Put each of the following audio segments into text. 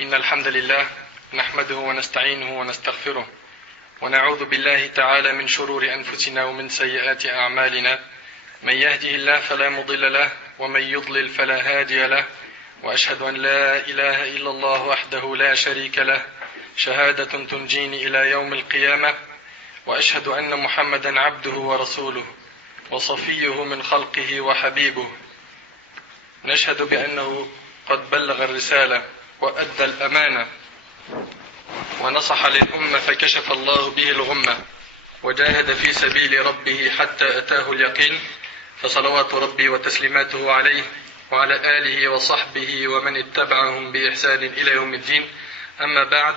إن الحمد لله نحمده ونستعينه ونستغفره ونعوذ بالله تعالى من شرور أنفسنا ومن سيئات أعمالنا من يهده الله فلا مضل له ومن يضلل فلا هادي له وأشهد أن لا إله إلا الله وحده لا شريك له شهادة تنجيني إلى يوم القيامة وأشهد أن محمدا عبده ورسوله وصفيه من خلقه وحبيبه نشهد بأنه قد بلغ الرسالة وأدى الأمانة ونصح للأمة فكشف الله به الغمة وجاهد في سبيل ربه حتى أتاه اليقين فصلوات ربي وتسليماته عليه وعلى آله وصحبه ومن اتبعهم بإحسان إلى يوم الدين أما بعد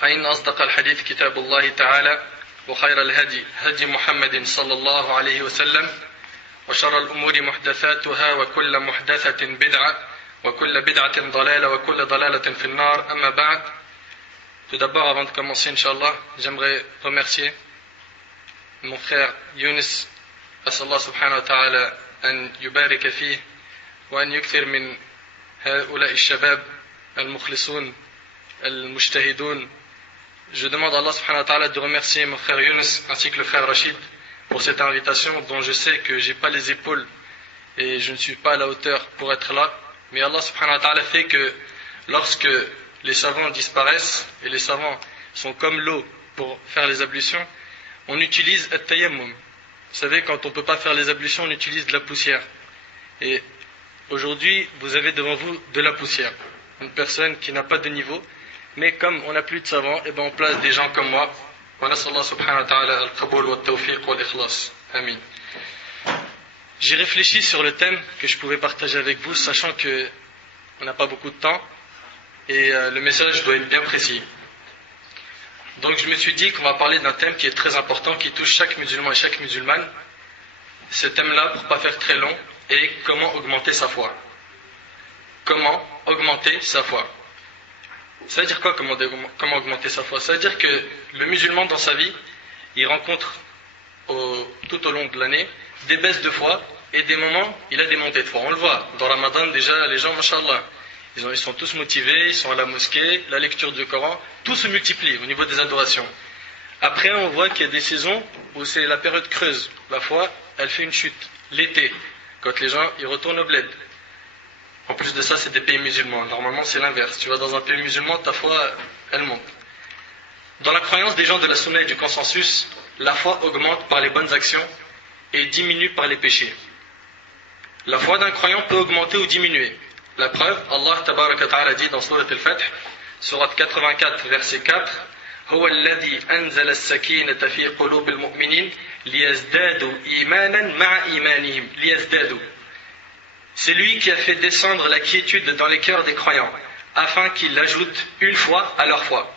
فإن أصدق الحديث كتاب الله تعالى وخير الهدي هدي محمد صلى الله عليه وسلم وشر الأمور محدثاتها وكل محدثة بدعة وكل بدعة ضلالة وكل ضلالة في النار أما بعد. Tout d'abord, avant de commencer, Inch'Allah, j'aimerais remercier mon frère Younis, أسأل الله سبحانه وتعالى أن يبارك فيه وأن يكثر من هؤلاء الشباب المخلصون المجتهدون. Je demande à Allah subhanahu wa ta'ala de remercier mon frère Younis ainsi que le frère Rachid pour cette invitation dont je sais que je n'ai pas les épaules et je ne suis pas à la hauteur pour être là. Mais Allah subhanahu wa ta'ala fait que lorsque les savants disparaissent et les savants sont comme l'eau pour faire les ablutions, on utilise at-tayammum. Vous savez, quand on ne peut pas faire les ablutions, on utilise de la poussière. Et aujourd'hui, vous avez devant vous de la poussière. Une personne qui n'a pas de niveau. Mais comme on n'a plus de savants, et ben on place des gens comme moi. J'ai réfléchi sur le thème que je pouvais partager avec vous, sachant qu'on n'a pas beaucoup de temps et le message doit être bien précis. Donc je me suis dit qu'on va parler d'un thème qui est très important, qui touche chaque musulman et chaque musulmane. Ce thème-là, pour ne pas faire très long, est comment augmenter sa foi. Comment augmenter sa foi. Ça veut dire quoi, comment augmenter sa foi? Ça veut dire que le musulman dans sa vie, il rencontre tout au long de l'année des baisses de foi et des moments, il a des montées de foi. On le voit, dans Ramadan déjà, les gens, mashallah, ils sont tous motivés, ils sont à la mosquée, la lecture du Coran, tout se multiplie au niveau des adorations. Après, on voit qu'il y a des saisons où c'est la période creuse. La foi, elle fait une chute. L'été, quand les gens ils retournent au bled. En plus de ça, c'est des pays musulmans. Normalement, c'est l'inverse. Tu vas dans un pays musulman, ta foi, elle monte. Dans la croyance des gens de la sunna et du consensus, la foi augmente par les bonnes actions et diminue par les péchés. La foi d'un croyant peut augmenter ou diminuer. La preuve, Allah tabaraka ta'ala dit dans Surat al-Fath, Surat 84, verset 4, هو الذي أنزل السكينة في قلوب المؤمنين ليزدادوا إيمانا مع إيمانهم ليزدادوا. C'est lui qui a fait descendre la quiétude dans les cœurs des croyants, afin qu'ils ajoutent une foi à leur foi.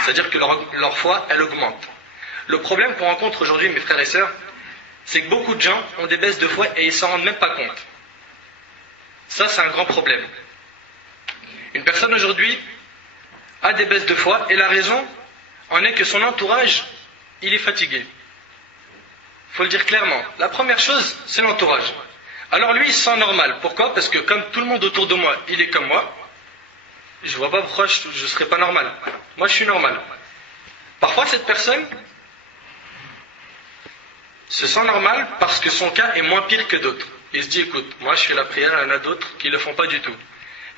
C'est-à-dire que leur foi, elle augmente. Le problème qu'on rencontre aujourd'hui, mes frères et sœurs, c'est que beaucoup de gens ont des baisses de foi et ils ne s'en rendent même pas compte. Ça, c'est un grand problème. Une personne aujourd'hui a des baisses de foi et la raison en est que son entourage, il est fatigué. Il faut le dire clairement. La première chose, c'est l'entourage. Alors lui, il se sent normal. Pourquoi? Parce que comme tout le monde autour de moi, il est comme moi, je ne vois pas pourquoi je ne serais pas normal. Moi, je suis normal. Parfois, cette personne se sent normal parce que son cas est moins pire que d'autres. Il se dit, écoute, moi je fais la prière, il y en a d'autres qui ne le font pas du tout.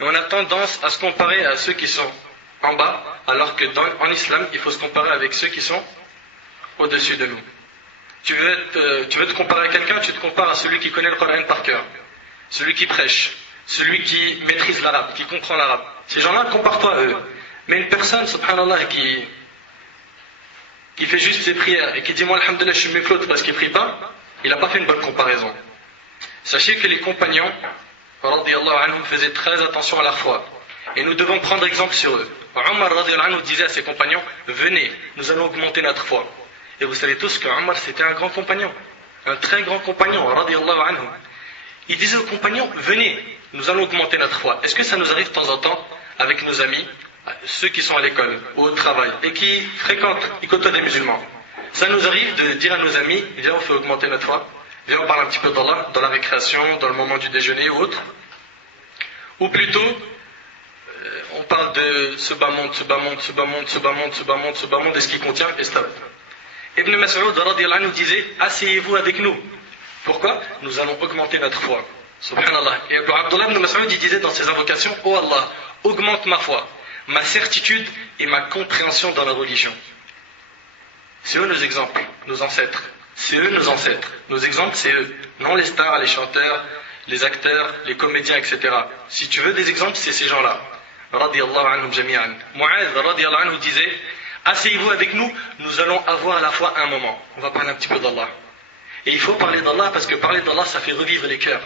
Et on a tendance à se comparer à ceux qui sont en bas, alors que en islam, il faut se comparer avec ceux qui sont au-dessus de nous. Tu veux te comparer à quelqu'un, tu te compares à celui qui connaît le Coran par cœur, celui qui prêche, celui qui maîtrise l'arabe, qui comprend l'arabe. Ces gens-là, compare-toi à eux. Mais une personne, subhanallah, qui fait juste ses prières et qui dit, moi, alhamdoulilah, je suis mieux que l'autre parce qu'il ne prie pas, il n'a pas fait une bonne comparaison. Sachez que les compagnons, radiyallahu anhum, faisaient très attention à leur foi. Et nous devons prendre exemple sur eux. Omar, radiyallahu anhu, disait à ses compagnons, venez, nous allons augmenter notre foi. Et vous savez tous que Omar, c'était un grand compagnon, un très grand compagnon, radiyallahu anhu. Il disait aux compagnons, venez, nous allons augmenter notre foi. Est-ce que ça nous arrive de temps en temps, avec nos amis, ceux qui sont à l'école, au travail, et qui fréquentent, ils côtoient des musulmans? Ça nous arrive de dire à nos amis, viens, on fait augmenter notre foi. Viens, on parle un petit peu d'Allah, dans la récréation, dans le moment du déjeuner ou autre. Ou plutôt, parle de ce bas monde, ce bas monde, ce bas monde, ce bas monde, ce bas monde, ce bas monde, et ce qui contient, et stop. Ibn Mas'ud radiyallahu anhu disait, asseyez-vous avec nous. Pourquoi? Nous allons augmenter notre foi. Subhanallah. Et Abdullah ibn Mas'ud il disait dans ses invocations, oh Allah, augmente ma foi, ma certitude et ma compréhension dans la religion. C'est eux nos exemples, nos ancêtres. C'est eux nos ancêtres. Nos exemples, c'est eux. Non les stars, les chanteurs, les acteurs, les comédiens, etc. Si tu veux des exemples, c'est ces gens-là. Radiyallahu anhum jami'an. Mu'adh radiyallahu anhu disait, asseyez-vous avec nous, nous allons avoir à la fois un moment. On va parler un petit peu d'Allah. Et il faut parler d'Allah parce que parler d'Allah, ça fait revivre les cœurs.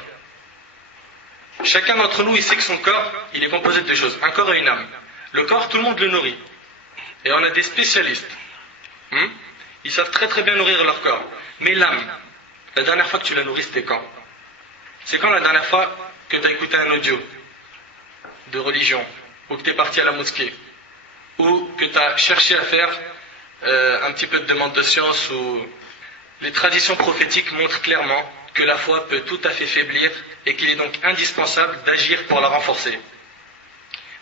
Chacun d'entre nous, il sait que son corps, il est composé de deux choses. Un corps et une âme. Le corps, tout le monde le nourrit. Et on a des spécialistes. Ils savent très très bien nourrir leur corps. Mais l'âme, la dernière fois que tu l'as nourrie, c'était quand? C'est quand la dernière fois que tu as écouté un audio de religion, ou que tu es parti à la mosquée, ou que tu as cherché à faire un petit peu de demande de science, ou les traditions prophétiques montrent clairement que la foi peut tout à fait faiblir et qu'il est donc indispensable d'agir pour la renforcer.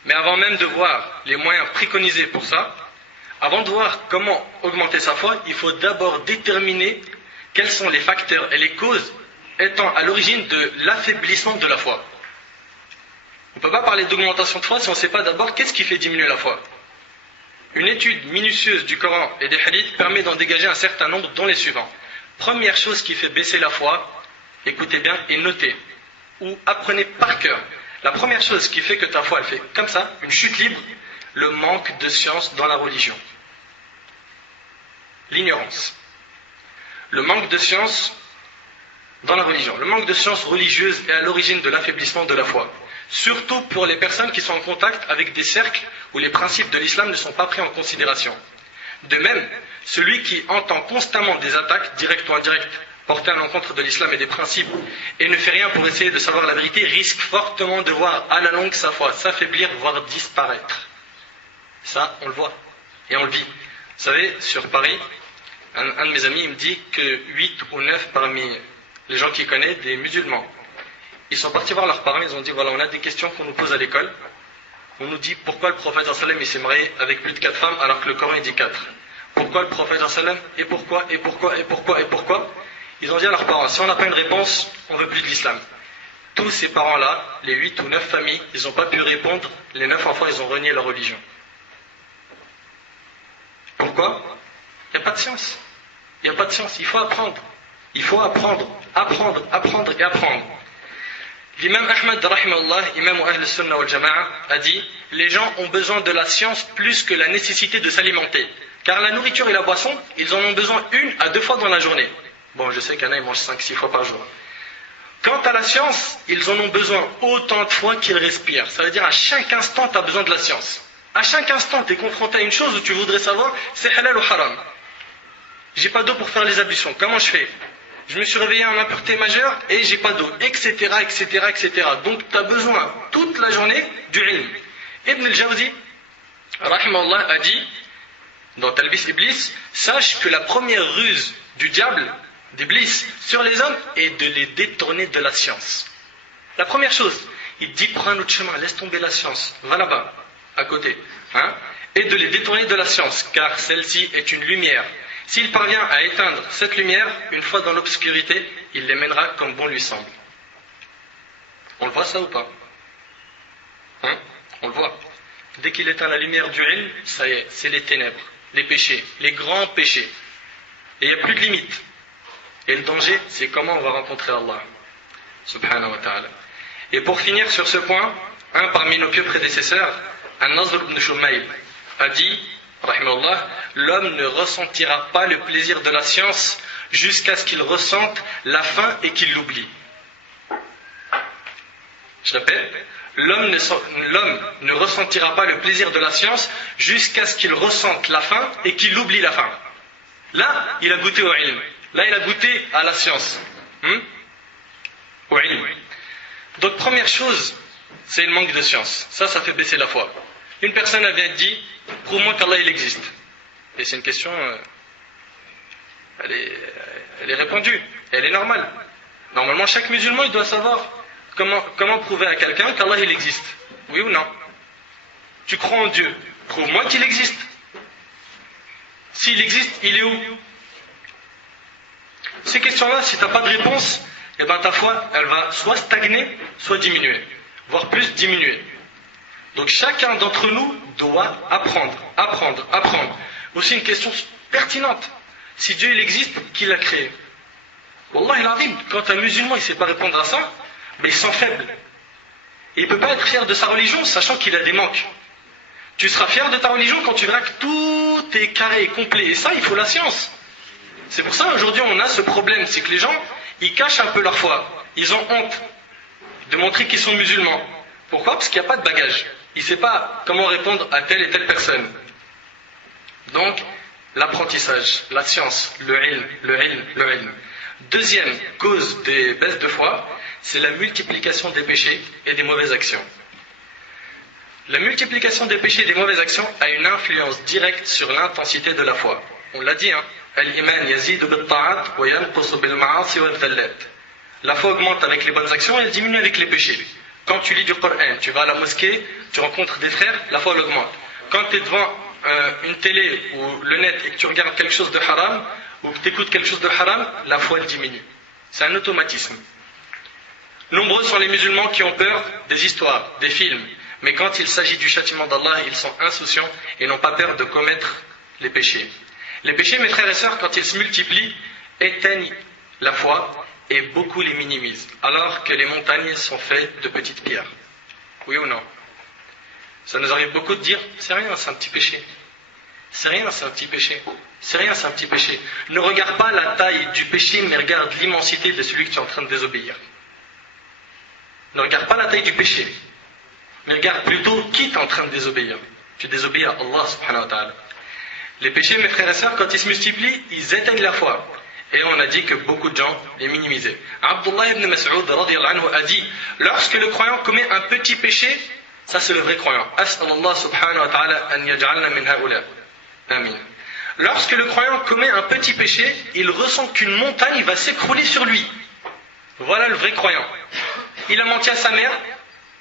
Mais avant même de voir les moyens préconisés pour ça, avant de voir comment augmenter sa foi, il faut d'abord déterminer quels sont les facteurs et les causes étant à l'origine de l'affaiblissement de la foi. On ne peut pas parler d'augmentation de foi si on ne sait pas d'abord qu'est-ce qui fait diminuer la foi. Une étude minutieuse du Coran et des hadiths permet d'en dégager un certain nombre, dont les suivants. Première chose qui fait baisser la foi, écoutez bien et notez, ou apprenez par cœur. La première chose qui fait que ta foi elle fait comme ça, une chute libre, le manque de science dans la religion. L'ignorance. Le manque de science dans la religion. Le manque de science religieuse est à l'origine de l'affaiblissement de la foi. Surtout pour les personnes qui sont en contact avec des cercles où les principes de l'islam ne sont pas pris en considération. De même, celui qui entend constamment des attaques, directes ou indirectes, portées à l'encontre de l'islam et des principes, et ne fait rien pour essayer de savoir la vérité, risque fortement de voir à la longue sa foi s'affaiblir, voire disparaître. Ça, on le voit, et on le vit. Vous savez, sur Paris, un de mes amis il me dit que 8 ou 9 parmi les gens qu'il connaît, des musulmans, ils sont partis voir leurs parents, ils ont dit, voilà, on a des questions qu'on nous pose à l'école. On nous dit pourquoi le prophète il s'est marié avec plus de 4 femmes alors que le Coran il dit 4. Pourquoi le prophète et pourquoi, et pourquoi, et pourquoi, et pourquoi. Ils ont dit à leurs parents, si on n'a pas une réponse, on ne veut plus de l'islam. Tous ces parents-là, les 8 ou 9 familles, ils n'ont pas pu répondre, les 9 enfants, ils ont renié leur religion. Pourquoi? Il n'y a pas de science. Il n'y a pas de science, il faut apprendre. Il faut apprendre, apprendre, apprendre et apprendre. L'imam Ahmad, rahimahullah, imam Ahl Sunnah wal Jama'a, a dit « Les gens ont besoin de la science plus que la nécessité de s'alimenter. Car la nourriture et la boisson, ils en ont besoin 1 à 2 fois dans la journée. » Bon, je sais qu'il y en a, ils mangent 5-6 fois par jour. Quant à la science, ils en ont besoin autant de fois qu'ils respirent. Ça veut dire à chaque instant, tu as besoin de la science. À chaque instant, tu es confronté à une chose où tu voudrais savoir c'est halal ou haram. J'ai pas d'eau pour faire les ablutions, comment je fais? Je me suis réveillé en impureté majeure et j'ai pas d'eau, etc., etc., etc. Donc tu as besoin toute la journée du ilm. Ibn al-Jawzi, rahimahullah, a dit dans Talbis Iblis, sache que la première ruse du diable, d'Iblis, sur les hommes est de les détourner de la science. La première chose, il dit prends un autre chemin, laisse tomber la science, va là-bas, à côté, et de les détourner de la science, car celle-ci est une lumière. S'il parvient à éteindre cette lumière, une fois dans l'obscurité, il les mènera comme bon lui semble. On le voit ça ou pas? On le voit. Dès qu'il éteint la lumière du ilm, ça y est, c'est les ténèbres, les péchés, les grands péchés. Et il n'y a plus de limite. Et le danger, c'est comment on va rencontrer Allah. Subhanahu wa ta'ala. Et pour finir sur ce point, un parmi nos pieux prédécesseurs, An-Nazr ibn Shumayl, a dit, rahimahullah, l'homme ne ressentira pas le plaisir de la science jusqu'à ce qu'il ressente la faim et qu'il l'oublie. Je répète, l'homme ne ressentira pas le plaisir de la science jusqu'à ce qu'il ressente la faim et qu'il oublie la faim. Là, il a goûté au ilm. Là, il a goûté à la science. Au ilm. Donc, première chose, c'est le manque de science. Ça fait baisser la foi. Une personne avait dit, prouve-moi qu'Allah il existe. Et c'est une question, elle est répandue, elle est normale. Normalement, chaque musulman, il doit savoir comment prouver à quelqu'un qu'Allah il existe. Oui ou non? Tu crois en Dieu. Prouve-moi qu'il existe. S'il existe, il est où? Ces questions-là, si tu n'as pas de réponse, eh ben ta foi, elle va soit stagner, soit diminuer. Voire plus diminuer. Donc chacun d'entre nous doit apprendre. Aussi une question pertinente. Si Dieu il existe, qui l'a créé? Wallah il arrive, quand un musulman il ne sait pas répondre à ça, mais il se sent faible. Et il ne peut pas être fier de sa religion, sachant qu'il a des manques. Tu seras fier de ta religion quand tu verras que tout est carré, complet. Et ça, il faut la science. C'est pour ça aujourd'hui on a ce problème, c'est que les gens, ils cachent un peu leur foi. Ils ont honte de montrer qu'ils sont musulmans. Pourquoi? Parce qu'il n'y a pas de bagage. Il ne sait pas comment répondre à telle et telle personne. Donc, l'apprentissage, la science, le ilm. Deuxième cause des baisses de foi, c'est la multiplication des péchés et des mauvaises actions. La multiplication des péchés et des mauvaises actions a une influence directe sur l'intensité de la foi. On l'a dit, hein. Al-iman yazidu bil-ta'at wa yanqusu bil-ma'asi wal-dhallat. La foi augmente avec les bonnes actions et elle diminue avec les péchés. Quand tu lis du Coran, tu vas à la mosquée, tu rencontres des frères, la foi elle augmente. Quand tu es devant une télé ou le net et que tu regardes quelque chose de haram, ou que tu écoutes quelque chose de haram, la foi elle diminue. C'est un automatisme. Nombreux sont les musulmans qui ont peur des histoires, des films, mais quand il s'agit du châtiment d'Allah, ils sont insouciants et n'ont pas peur de commettre les péchés. Les péchés, mes frères et sœurs, quand ils se multiplient, éteignent la foi et beaucoup les minimisent, alors que les montagnes sont faites de petites pierres. Oui ou non? Ça nous arrive beaucoup de dire, c'est rien, c'est un petit péché. C'est rien, c'est un petit péché. C'est rien, c'est un petit péché. Ne regarde pas la taille du péché, mais regarde l'immensité de celui que tu es en train de désobéir. Ne regarde pas la taille du péché, mais regarde plutôt qui tu es en train de désobéir. Tu désobéis à Allah subhanahu wa ta'ala. Les péchés, mes frères et sœurs, quand ils se multiplient, ils éteignent la foi. Et on a dit que beaucoup de gens les minimisaient. Abdullah ibn Mas'ud radiyallahu anhu a dit, lorsque le croyant commet un petit péché, ça c'est le vrai croyant. As'alallah subhanahu wa ta'ala an yaj'alna min ha'ula. Amin. Lorsque le croyant commet un petit péché, il ressent qu'une montagne va s'écrouler sur lui. Voilà le vrai croyant. Il a menti à sa mère,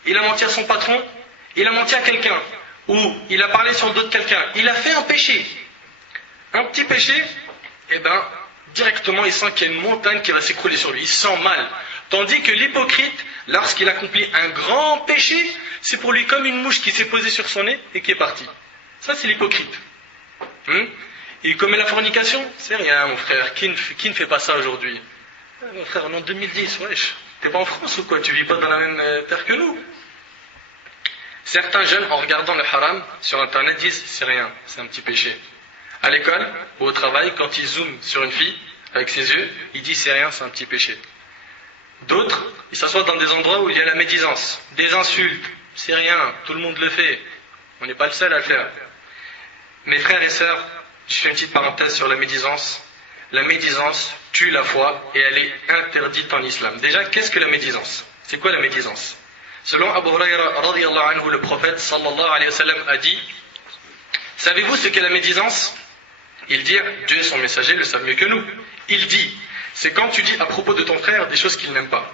il a menti à son patron, il a menti à quelqu'un, ou il a parlé sur le dos de quelqu'un. Il a fait un péché. Un petit péché, eh ben, directement il sent qu'il y a une montagne qui va s'écrouler sur lui. Il se sent mal. Tandis que l'hypocrite, lorsqu'il accomplit un grand péché, c'est pour lui comme une mouche qui s'est posée sur son nez et qui est partie. Ça c'est l'hypocrite. Il commet la fornication, c'est rien mon frère, qui ne fait pas ça aujourd'hui? Mon frère, on est en 2010, wesh. T'es pas en France ou quoi? Tu vis pas dans la même terre que nous? Certains jeunes, en regardant le haram sur internet, disent c'est rien, c'est un petit péché. À l'école ou au travail, quand ils zooment sur une fille avec ses yeux, ils disent c'est rien, c'est un petit péché. D'autres, ils s'assoient dans des endroits où il y a la médisance, des insultes, c'est rien, tout le monde le fait, on n'est pas le seul à le faire. Mes frères et sœurs, je fais une petite parenthèse sur la médisance. La médisance tue la foi et elle est interdite en islam. Déjà, qu'est-ce que la médisance? C'est quoi la médisance? Selon Abu Huraira radiyallahu anhu, le prophète sallallahu alayhi wa sallam a dit, savez-vous ce qu'est la médisance? Il dit, Dieu et son messager le savent mieux que nous. Il dit, c'est quand tu dis à propos de ton frère des choses qu'il n'aime pas.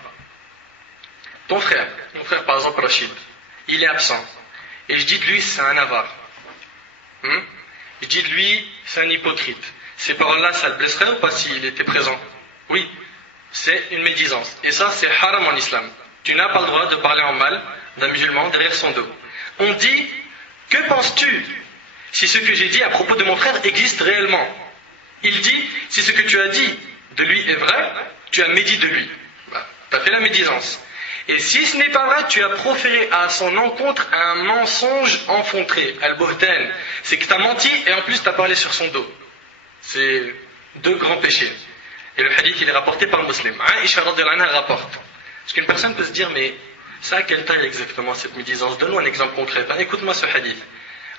Ton frère, mon frère par exemple Rachid, il est absent. Et je dis de lui, c'est un avare. Je dis de lui, c'est un hypocrite. Ces paroles-là, ça le blesserait ou pas s'il était présent? Oui, c'est une médisance. Et ça, c'est haram en islam. Tu n'as pas le droit de parler en mal d'un musulman derrière son dos. On dit, que penses-tu si ce que j'ai dit à propos de mon frère existe réellement? Il dit, si ce que tu as dit de lui est vrai, tu as médit de lui. Tu as fait la médisance. Et si ce n'est pas vrai, tu as proféré à son encontre un mensonge enfantré, al-buhtan. C'est que tu as menti et en plus tu as parlé sur son dos. C'est deux grands péchés. Et le hadith il est rapporté par le musulman. Aïcha radhiyallahu anha rapporte. Parce qu'une personne peut se dire, mais ça à quelle taille exactement cette médisance? Donne-nous un exemple concret. Ben, écoute-moi ce hadith.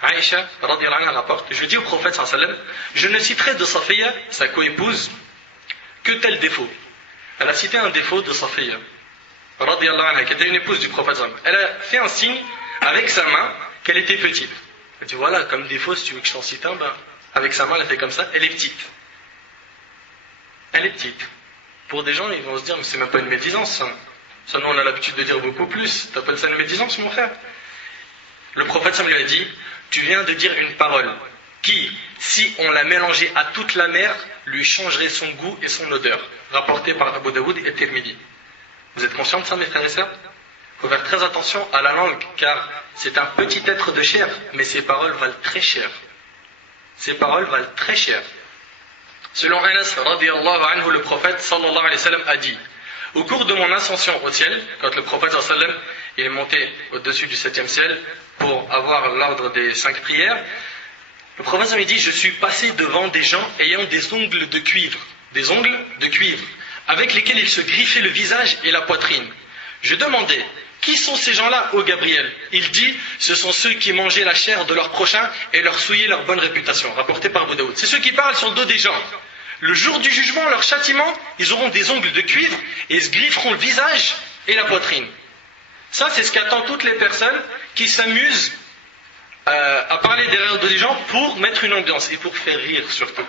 Aïcha radhiyallahu anha rapporte, je dis au prophète sallallahu alayhi wa sallam, je ne citerai de Safiya, sa coépouse, que tel défaut. Elle a cité un défaut de Safiya radhiyallahu anha, qui était une épouse du prophète sallallahu alayhi wa sallam. Elle a fait un signe avec sa main qu'elle était petite. Elle dit voilà, comme défaut, si tu veux que je t'en cite un, ben, avec sa main elle a fait comme ça, elle est petite. Elle est petite. Pour des gens, ils vont se dire, mais c'est même pas une médisance ça. Ça, nous on a l'habitude de dire beaucoup plus. T'appelles ça une médisance, mon frère? Le prophète sallam lui a dit, tu viens de dire une parole qui, si on la mélangeait à toute la mer, lui changerait son goût et son odeur. Rapporté par Abu Daoud et Tirmidhi. Vous êtes conscients de ça, mes frères et sœurs? Il faut faire très attention à la langue, car c'est un petit être de chair, mais ses paroles valent très cher. Ses paroles valent très cher. Selon Anas radiyallahu anhu, le prophète sallallahu alayhi wa sallam a dit, au cours de mon ascension au ciel, quand le prophète sallallahu alayhi wa sallam il est monté au-dessus du 7e ciel pour avoir l'ordre des 5 prières, le prophète sallallahu alayhi wa sallam dit, je suis passé devant des gens ayant des ongles de cuivre, avec lesquels ils se griffaient le visage et la poitrine. Je demandais, qui sont ces gens-là, ô Gabriel? Il dit, ce sont ceux qui mangeaient la chair de leur prochain et leur souillaient leur bonne réputation, rapporté par Abu Daoud. C'est ceux qui parlent sur le dos des gens. Le jour du jugement, leur châtiment, ils auront des ongles de cuivre et ils se grifferont le visage et la poitrine. Ça, c'est ce qu'attend toutes les personnes qui s'amusent à parler derrière des gens pour mettre une ambiance et pour faire rire surtout.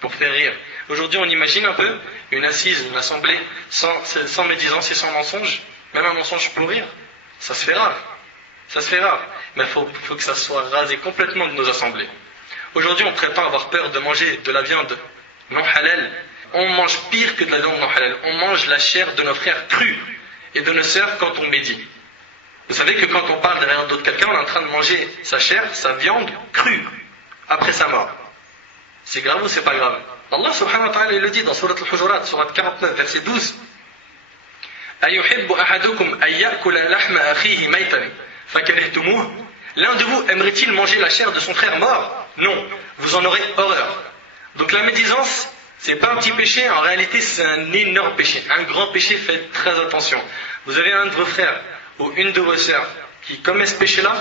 Pour faire rire. Aujourd'hui, on imagine un peu une assise, une assemblée sans médisance et sans mensonge. Même un mensonge pour rire, ça se fait rare. Mais il faut que ça soit rasé complètement de nos assemblées. Aujourd'hui, on prétend avoir peur de manger de la viande non halal. On mange pire que de la viande non halal. On mange la chair de nos frères crus et de nos sœurs quand on médit. Vous savez que quand on parle derrière d'autres quelqu'un, on est en train de manger sa chair, sa viande crue, après sa mort. C'est grave ou c'est pas grave? Allah subhanahu wa ta'ala il le dit dans Surat al-Hujurat, Surat 49, verset 12. L'un de vous aimerait-il manger la chair de son frère mort? Non, vous en aurez horreur. Donc la médisance, c'est pas un petit péché, en réalité c'est un énorme péché, un grand péché, faites très attention. Vous avez un de vos frères ou une de vos sœurs qui commet ce péché-là,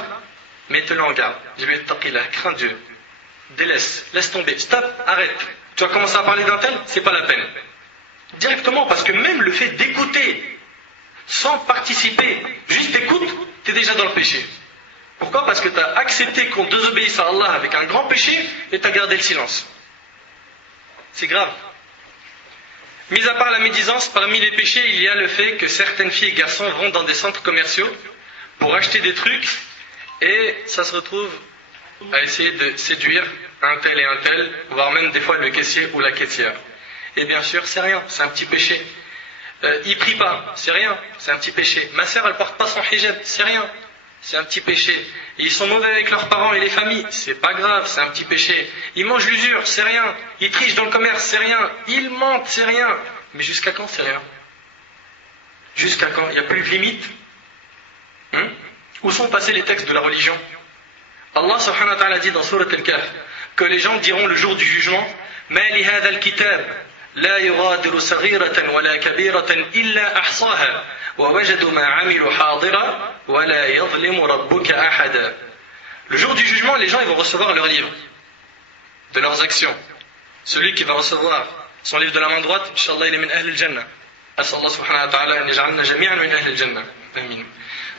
mettez-le en garde. Je vais taqillah, crains Dieu. Délaisse, laisse tomber, stop, arrête. Tu vas commencer à parler d'un tel, c'est pas la peine. Directement, parce que même le fait d'écouter sans participer, juste écoute, tu es déjà dans le péché. Pourquoi? Parce que tu as accepté qu'on désobéisse à Allah avec un grand péché et tu as gardé le silence. C'est grave. Mis à part la médisance, parmi les péchés, il y a le fait que certaines filles et garçons vont dans des centres commerciaux pour acheter des trucs et ça se retrouve à essayer de séduire un tel et un tel, voire même des fois le caissier ou la caissière. Et bien sûr, c'est rien, c'est un petit péché. Il prie pas, c'est rien, c'est un petit péché. Ma sœur, elle porte pas son hijab, c'est rien, c'est un petit péché. Ils sont mauvais avec leurs parents et les familles, c'est pas grave, c'est un petit péché. Ils mangent l'usure, c'est rien. Ils trichent dans le commerce, c'est rien. Ils mentent, c'est rien. Mais jusqu'à quand, c'est rien? Jusqu'à quand? Il n'y a plus de limite. Où sont passés les textes de la religion? Allah subhanahu wa ta'ala dit dans Surat Al-Kahf que les gens diront le jour du jugement, Ma li hadha al-kitab la yughadiru saghiratan wa la kabiratan illa ahsaha wa wajadu ma amilu hadira wa la yadhlimu rabbuka ahada. Le jour du jugement, les gens ils vont recevoir leur livre de leurs actions. Celui qui va recevoir son livre de la main droite, inshallah, il est min ahl al-jannah. As'Allah subhanahu wa ta'ala an yaj'alna jami'an min ahl al-jannah. Amin.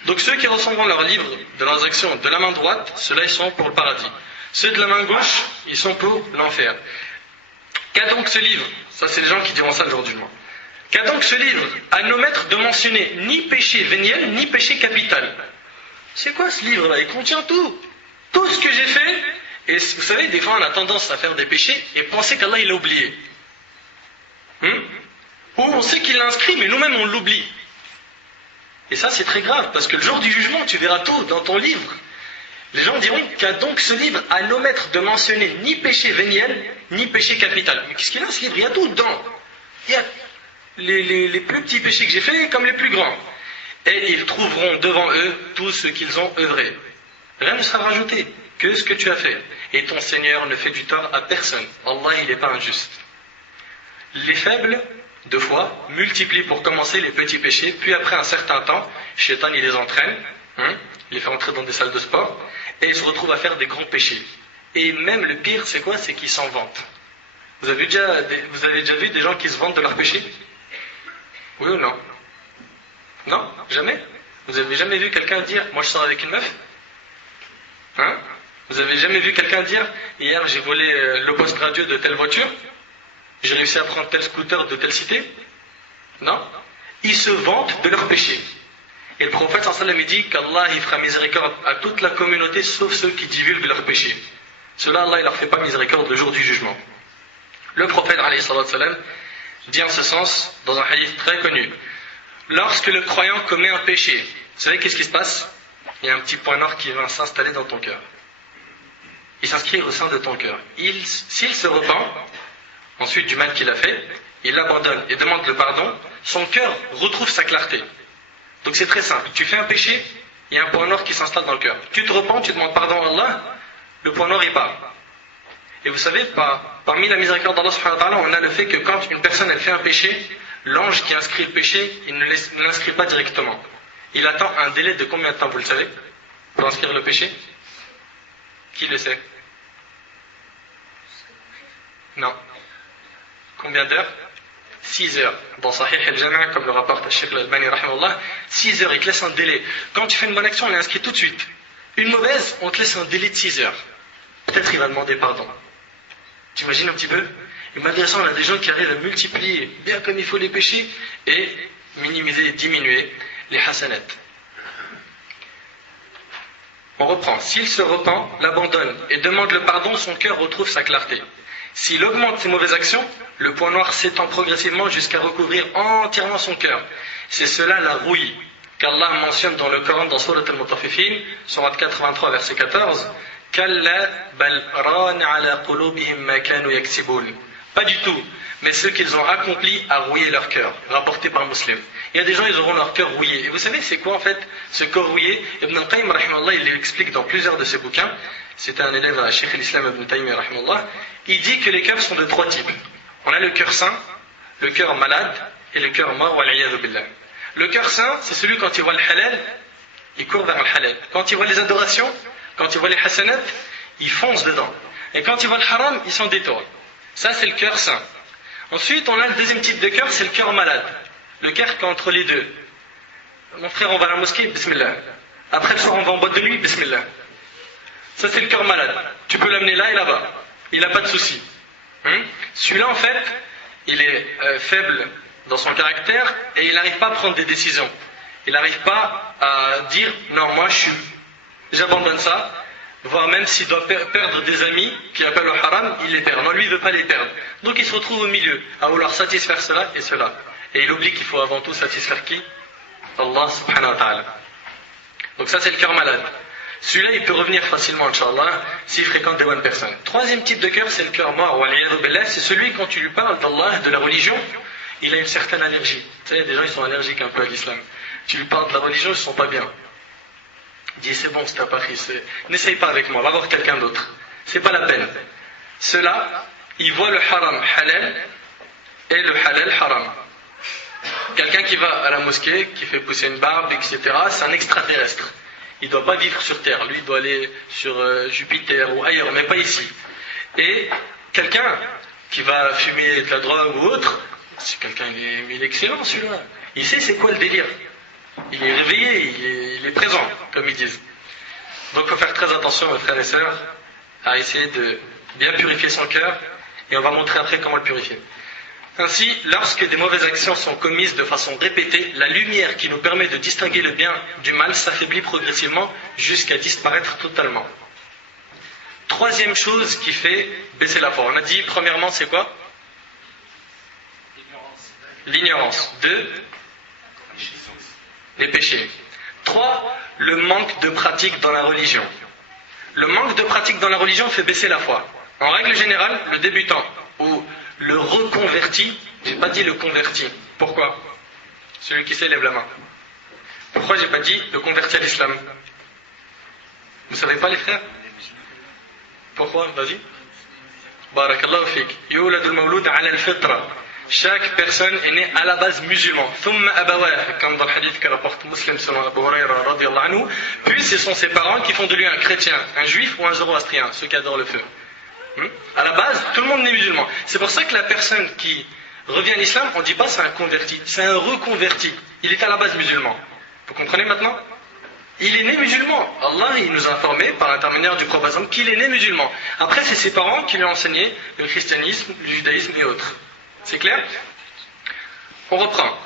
Donc ceux qui recevront leur livre de leurs actions de la main droite, ceux-là ils sont pour le paradis. Ceux de la main gauche, ils sont pour l'enfer. Qu'a donc ce livre? Ça c'est les gens qui diront ça le jour du jugement. Qu'a donc ce livre à nos maîtres de mentionner ni péché véniel, ni péché capital? C'est quoi ce livre-là? Il contient tout. Tout ce que j'ai fait. Et vous savez, des fois on a tendance à faire des péchés et penser qu'Allah il l'a oublié. Ou on sait qu'il l'a inscrit, mais nous-mêmes on l'oublie. Et ça c'est très grave, parce que le jour du jugement, tu verras tout dans ton livre. Les gens diront qu'a donc ce livre à nos maîtres de mentionner ni péché véniel, ni péché capital. Mais qu'est-ce qu'il y a ce livre? Il y a tout dedans. Il y a les plus petits péchés que j'ai faits comme les plus grands. Et ils trouveront devant eux tout ce qu'ils ont œuvré. Rien ne sera rajouté que ce que tu as fait. Et ton Seigneur ne fait du tort à personne. Allah, il n'est pas injuste. Les faibles, de foi, multiplient pour commencer les petits péchés, puis après un certain temps, Shaitan il les entraîne, il les fait entrer dans des salles de sport, et ils se retrouvent à faire des grands péchés. Et même le pire, c'est quoi? C'est qu'ils s'en vantent. Vous avez déjà vu des gens qui se vantent de leurs péchés? Oui ou non? Non? Jamais? Vous avez jamais vu quelqu'un dire, moi je sors avec une meuf? Vous avez jamais vu quelqu'un dire, hier j'ai volé le poste radio de telle voiture? J'ai réussi à prendre tel scooter de telle cité? Non? Ils se vantent de leurs péchés. Et le prophète sallallahu alayhi wa sallam dit qu'Allah il fera miséricorde à toute la communauté sauf ceux qui divulguent leurs péchés. Ceux-là, Allah il leur fait pas miséricorde le jour du jugement. Le prophète alayhi wa sallam dit en ce sens dans un hadith très connu: lorsque le croyant commet un péché, vous savez qu'est-ce qui se passe? Il y a un petit point noir qui va s'installer dans ton cœur. Il s'inscrit au sein de ton cœur. S'il se repent ensuite du mal qu'il a fait, il l'abandonne et demande le pardon, son cœur retrouve sa clarté. Donc c'est très simple. Tu fais un péché, il y a un point noir qui s'installe dans le cœur. Tu te repens, tu demandes pardon à Allah, le point noir il part. Et vous savez, parmi la miséricorde d'Allah subhanahu wa ta'ala, on a le fait que quand une personne elle fait un péché, l'ange qui inscrit le péché, il ne l'inscrit pas directement. Il attend un délai de combien de temps, vous le savez, pour inscrire le péché? Qui le sait? Non. Combien d'heures? 6 heures. Dans Sahih al-Jami', comme le rapporte Cheikh al-Albani, 6 heures, il te laisse un délai. Quand tu fais une bonne action, on l'inscrit tout de suite. Une mauvaise, on te laisse un délai de 6 heures. Peut-être il va demander pardon. Tu imagines un petit peu? Et malgré ça, on a des gens qui arrivent à multiplier bien comme il faut les péchés et minimiser et diminuer les hasanat. On reprend. S'il se repent, l'abandonne et demande le pardon, son cœur retrouve sa clarté. S'il augmente ses mauvaises actions, le point noir s'étend progressivement jusqu'à recouvrir entièrement son cœur. C'est cela la rouille qu'Allah mentionne dans le Coran dans Surat al-Mutaffifin, Surat 83, verset 14. Kalla bal rana ala qulubihim ma kanu yaksibun. Pas du tout, mais ce qu'ils ont accompli a rouillé leur cœur, rapporté par Muslim. Il y a des gens, ils auront leur cœur rouillé. Et vous savez, c'est quoi en fait ce cœur rouillé? Ibn al-Qayyim, rahimahullah, il l'explique dans plusieurs de ses bouquins. C'était un élève à Cheikh al-Islam Ibn Taymiyyah, rahimahullah. Il dit que les cœurs sont de 3 types. On a le cœur sain, le cœur malade et le cœur mort, wal-iyadhu billah. Le cœur sain, c'est celui quand il voit le halal, il court vers le halal. Quand il voit les adorations, quand il voit les hasanat, il fonce dedans. Et quand il voit le haram, il s'en détourne. Ça, c'est le cœur sain. Ensuite, on a le deuxième type de cœur, c'est le cœur malade. Le cœur qui est entre les deux. Mon frère, on va à la mosquée, bismillah. Après le soir, on va en boîte de nuit, bismillah. Ça, c'est le cœur malade. Tu peux l'amener là et là-bas. Il n'a pas de souci. Celui-là, en fait, il est faible dans son caractère et il n'arrive pas à prendre des décisions. Il n'arrive pas à dire, non, moi, j'abandonne ça. Voire même s'il doit perdre des amis qui appellent au haram, il les perd. Non, lui, il ne veut pas les perdre. Donc, il se retrouve au milieu, à vouloir satisfaire cela et cela. Et il oublie qu'il faut avant tout satisfaire qui? Allah subhanahu wa ta'ala. Donc ça, c'est le cœur malade. Celui-là, il peut revenir facilement, Inch'Allah, s'il fréquente des bonnes personnes. Troisième type de cœur, c'est le cœur mort, wal-iyadhu billah. C'est celui, quand tu lui parles d'Allah, de la religion, il a une certaine allergie. Tu sais, des gens, ils sont allergiques un peu à l'islam. Tu lui parles de la religion, ils ne sont pas bien. Il dit, c'est bon, c'est appris, n'essaye pas avec moi, va voir quelqu'un d'autre. C'est pas la peine. Ceux-là, ils voient le haram halal et le halal haram. Quelqu'un qui va à la mosquée, qui fait pousser une barbe, etc., c'est un extraterrestre. Il ne doit pas vivre sur Terre. Lui, il doit aller sur Jupiter ou ailleurs, mais pas ici. Et quelqu'un qui va fumer de la drogue ou autre, c'est quelqu'un, il est excellent celui-là. Il sait c'est quoi le délire. Il est réveillé, il est présent, comme ils disent. Donc il faut faire très attention, mes frères et sœurs, à essayer de bien purifier son cœur, et on va montrer après comment le purifier. Ainsi, lorsque des mauvaises actions sont commises de façon répétée, la lumière qui nous permet de distinguer le bien du mal s'affaiblit progressivement jusqu'à disparaître totalement. Troisième chose qui fait baisser la foi. On a dit, premièrement, c'est quoi? L'ignorance. 2, les péchés. 3, le manque de pratique dans la religion. Le manque de pratique dans la religion fait baisser la foi. En règle générale, le débutant ou le reconverti, j'ai pas dit le converti. Pourquoi? Celui qui sait lève la main. Pourquoi j'ai pas dit le converti à l'islam? Vous savez pas les frères? Pourquoi? Vas-y. Barakallahu fik. Yuladul mawlud ala al-fitra. Chaque personne est née à la base musulman. Thumma abawah, comme dans le hadith que rapporte Muslim selon Abu Huraira radiyallahu anhu. Puis ce sont ses parents qui font de lui un chrétien, un juif ou un zoroastrien, ceux qui adorent le feu. À la base, tout le monde est musulman. C'est pour ça que la personne qui revient à l'islam, on ne dit pas c'est un converti, c'est un reconverti. Il est à la base musulman. Vous comprenez maintenant? Il est né musulman. Allah, il nous a informé par l'intermédiaire du prophète qu'il est né musulman. Après, c'est ses parents qui lui ont enseigné le christianisme, le judaïsme et autres. C'est clair? On reprend.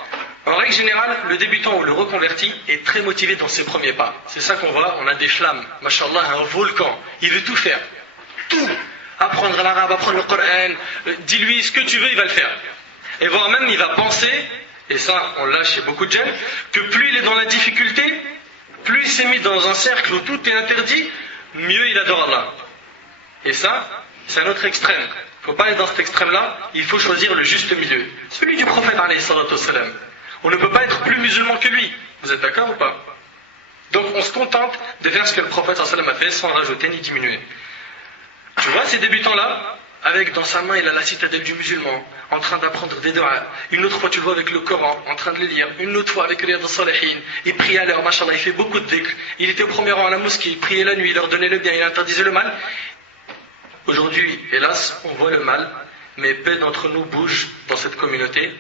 En règle générale, le débutant ou le reconverti est très motivé dans ses premiers pas. C'est ça qu'on voit, on a des flammes, mashallah, un volcan. Il veut tout faire. Tout. Apprendre l'arabe, apprendre le Coran, dis-lui ce que tu veux, il va le faire. Et voire même, il va penser, et ça, on l'a chez beaucoup de jeunes, que plus il est dans la difficulté, plus il s'est mis dans un cercle où tout est interdit, mieux il adore Allah. Et ça, c'est un autre extrême. Il ne faut pas aller dans cet extrême-là, il faut choisir le juste milieu. Celui du prophète, alayhi salatu wassalam. On ne peut pas être plus musulman que lui. Vous êtes d'accord ou pas? Donc on se contente de faire ce que le prophète sallallahu alayhi wa sallam a fait sans rajouter ni diminuer. Tu vois ces débutants-là, avec dans sa main il a la citadelle du musulman, en train d'apprendre des doigts. Une autre fois tu le vois avec le Coran, en train de le lire. Une autre fois avec Riyad al-Salihin. Il prie à l'heure, machallah, il fait beaucoup de dhikr. Il était au premier rang à la mosquée, il priait la nuit, il leur donnait le bien, il interdisait le mal. Aujourd'hui, hélas, on voit le mal, mais peu d'entre nous bougent dans cette communauté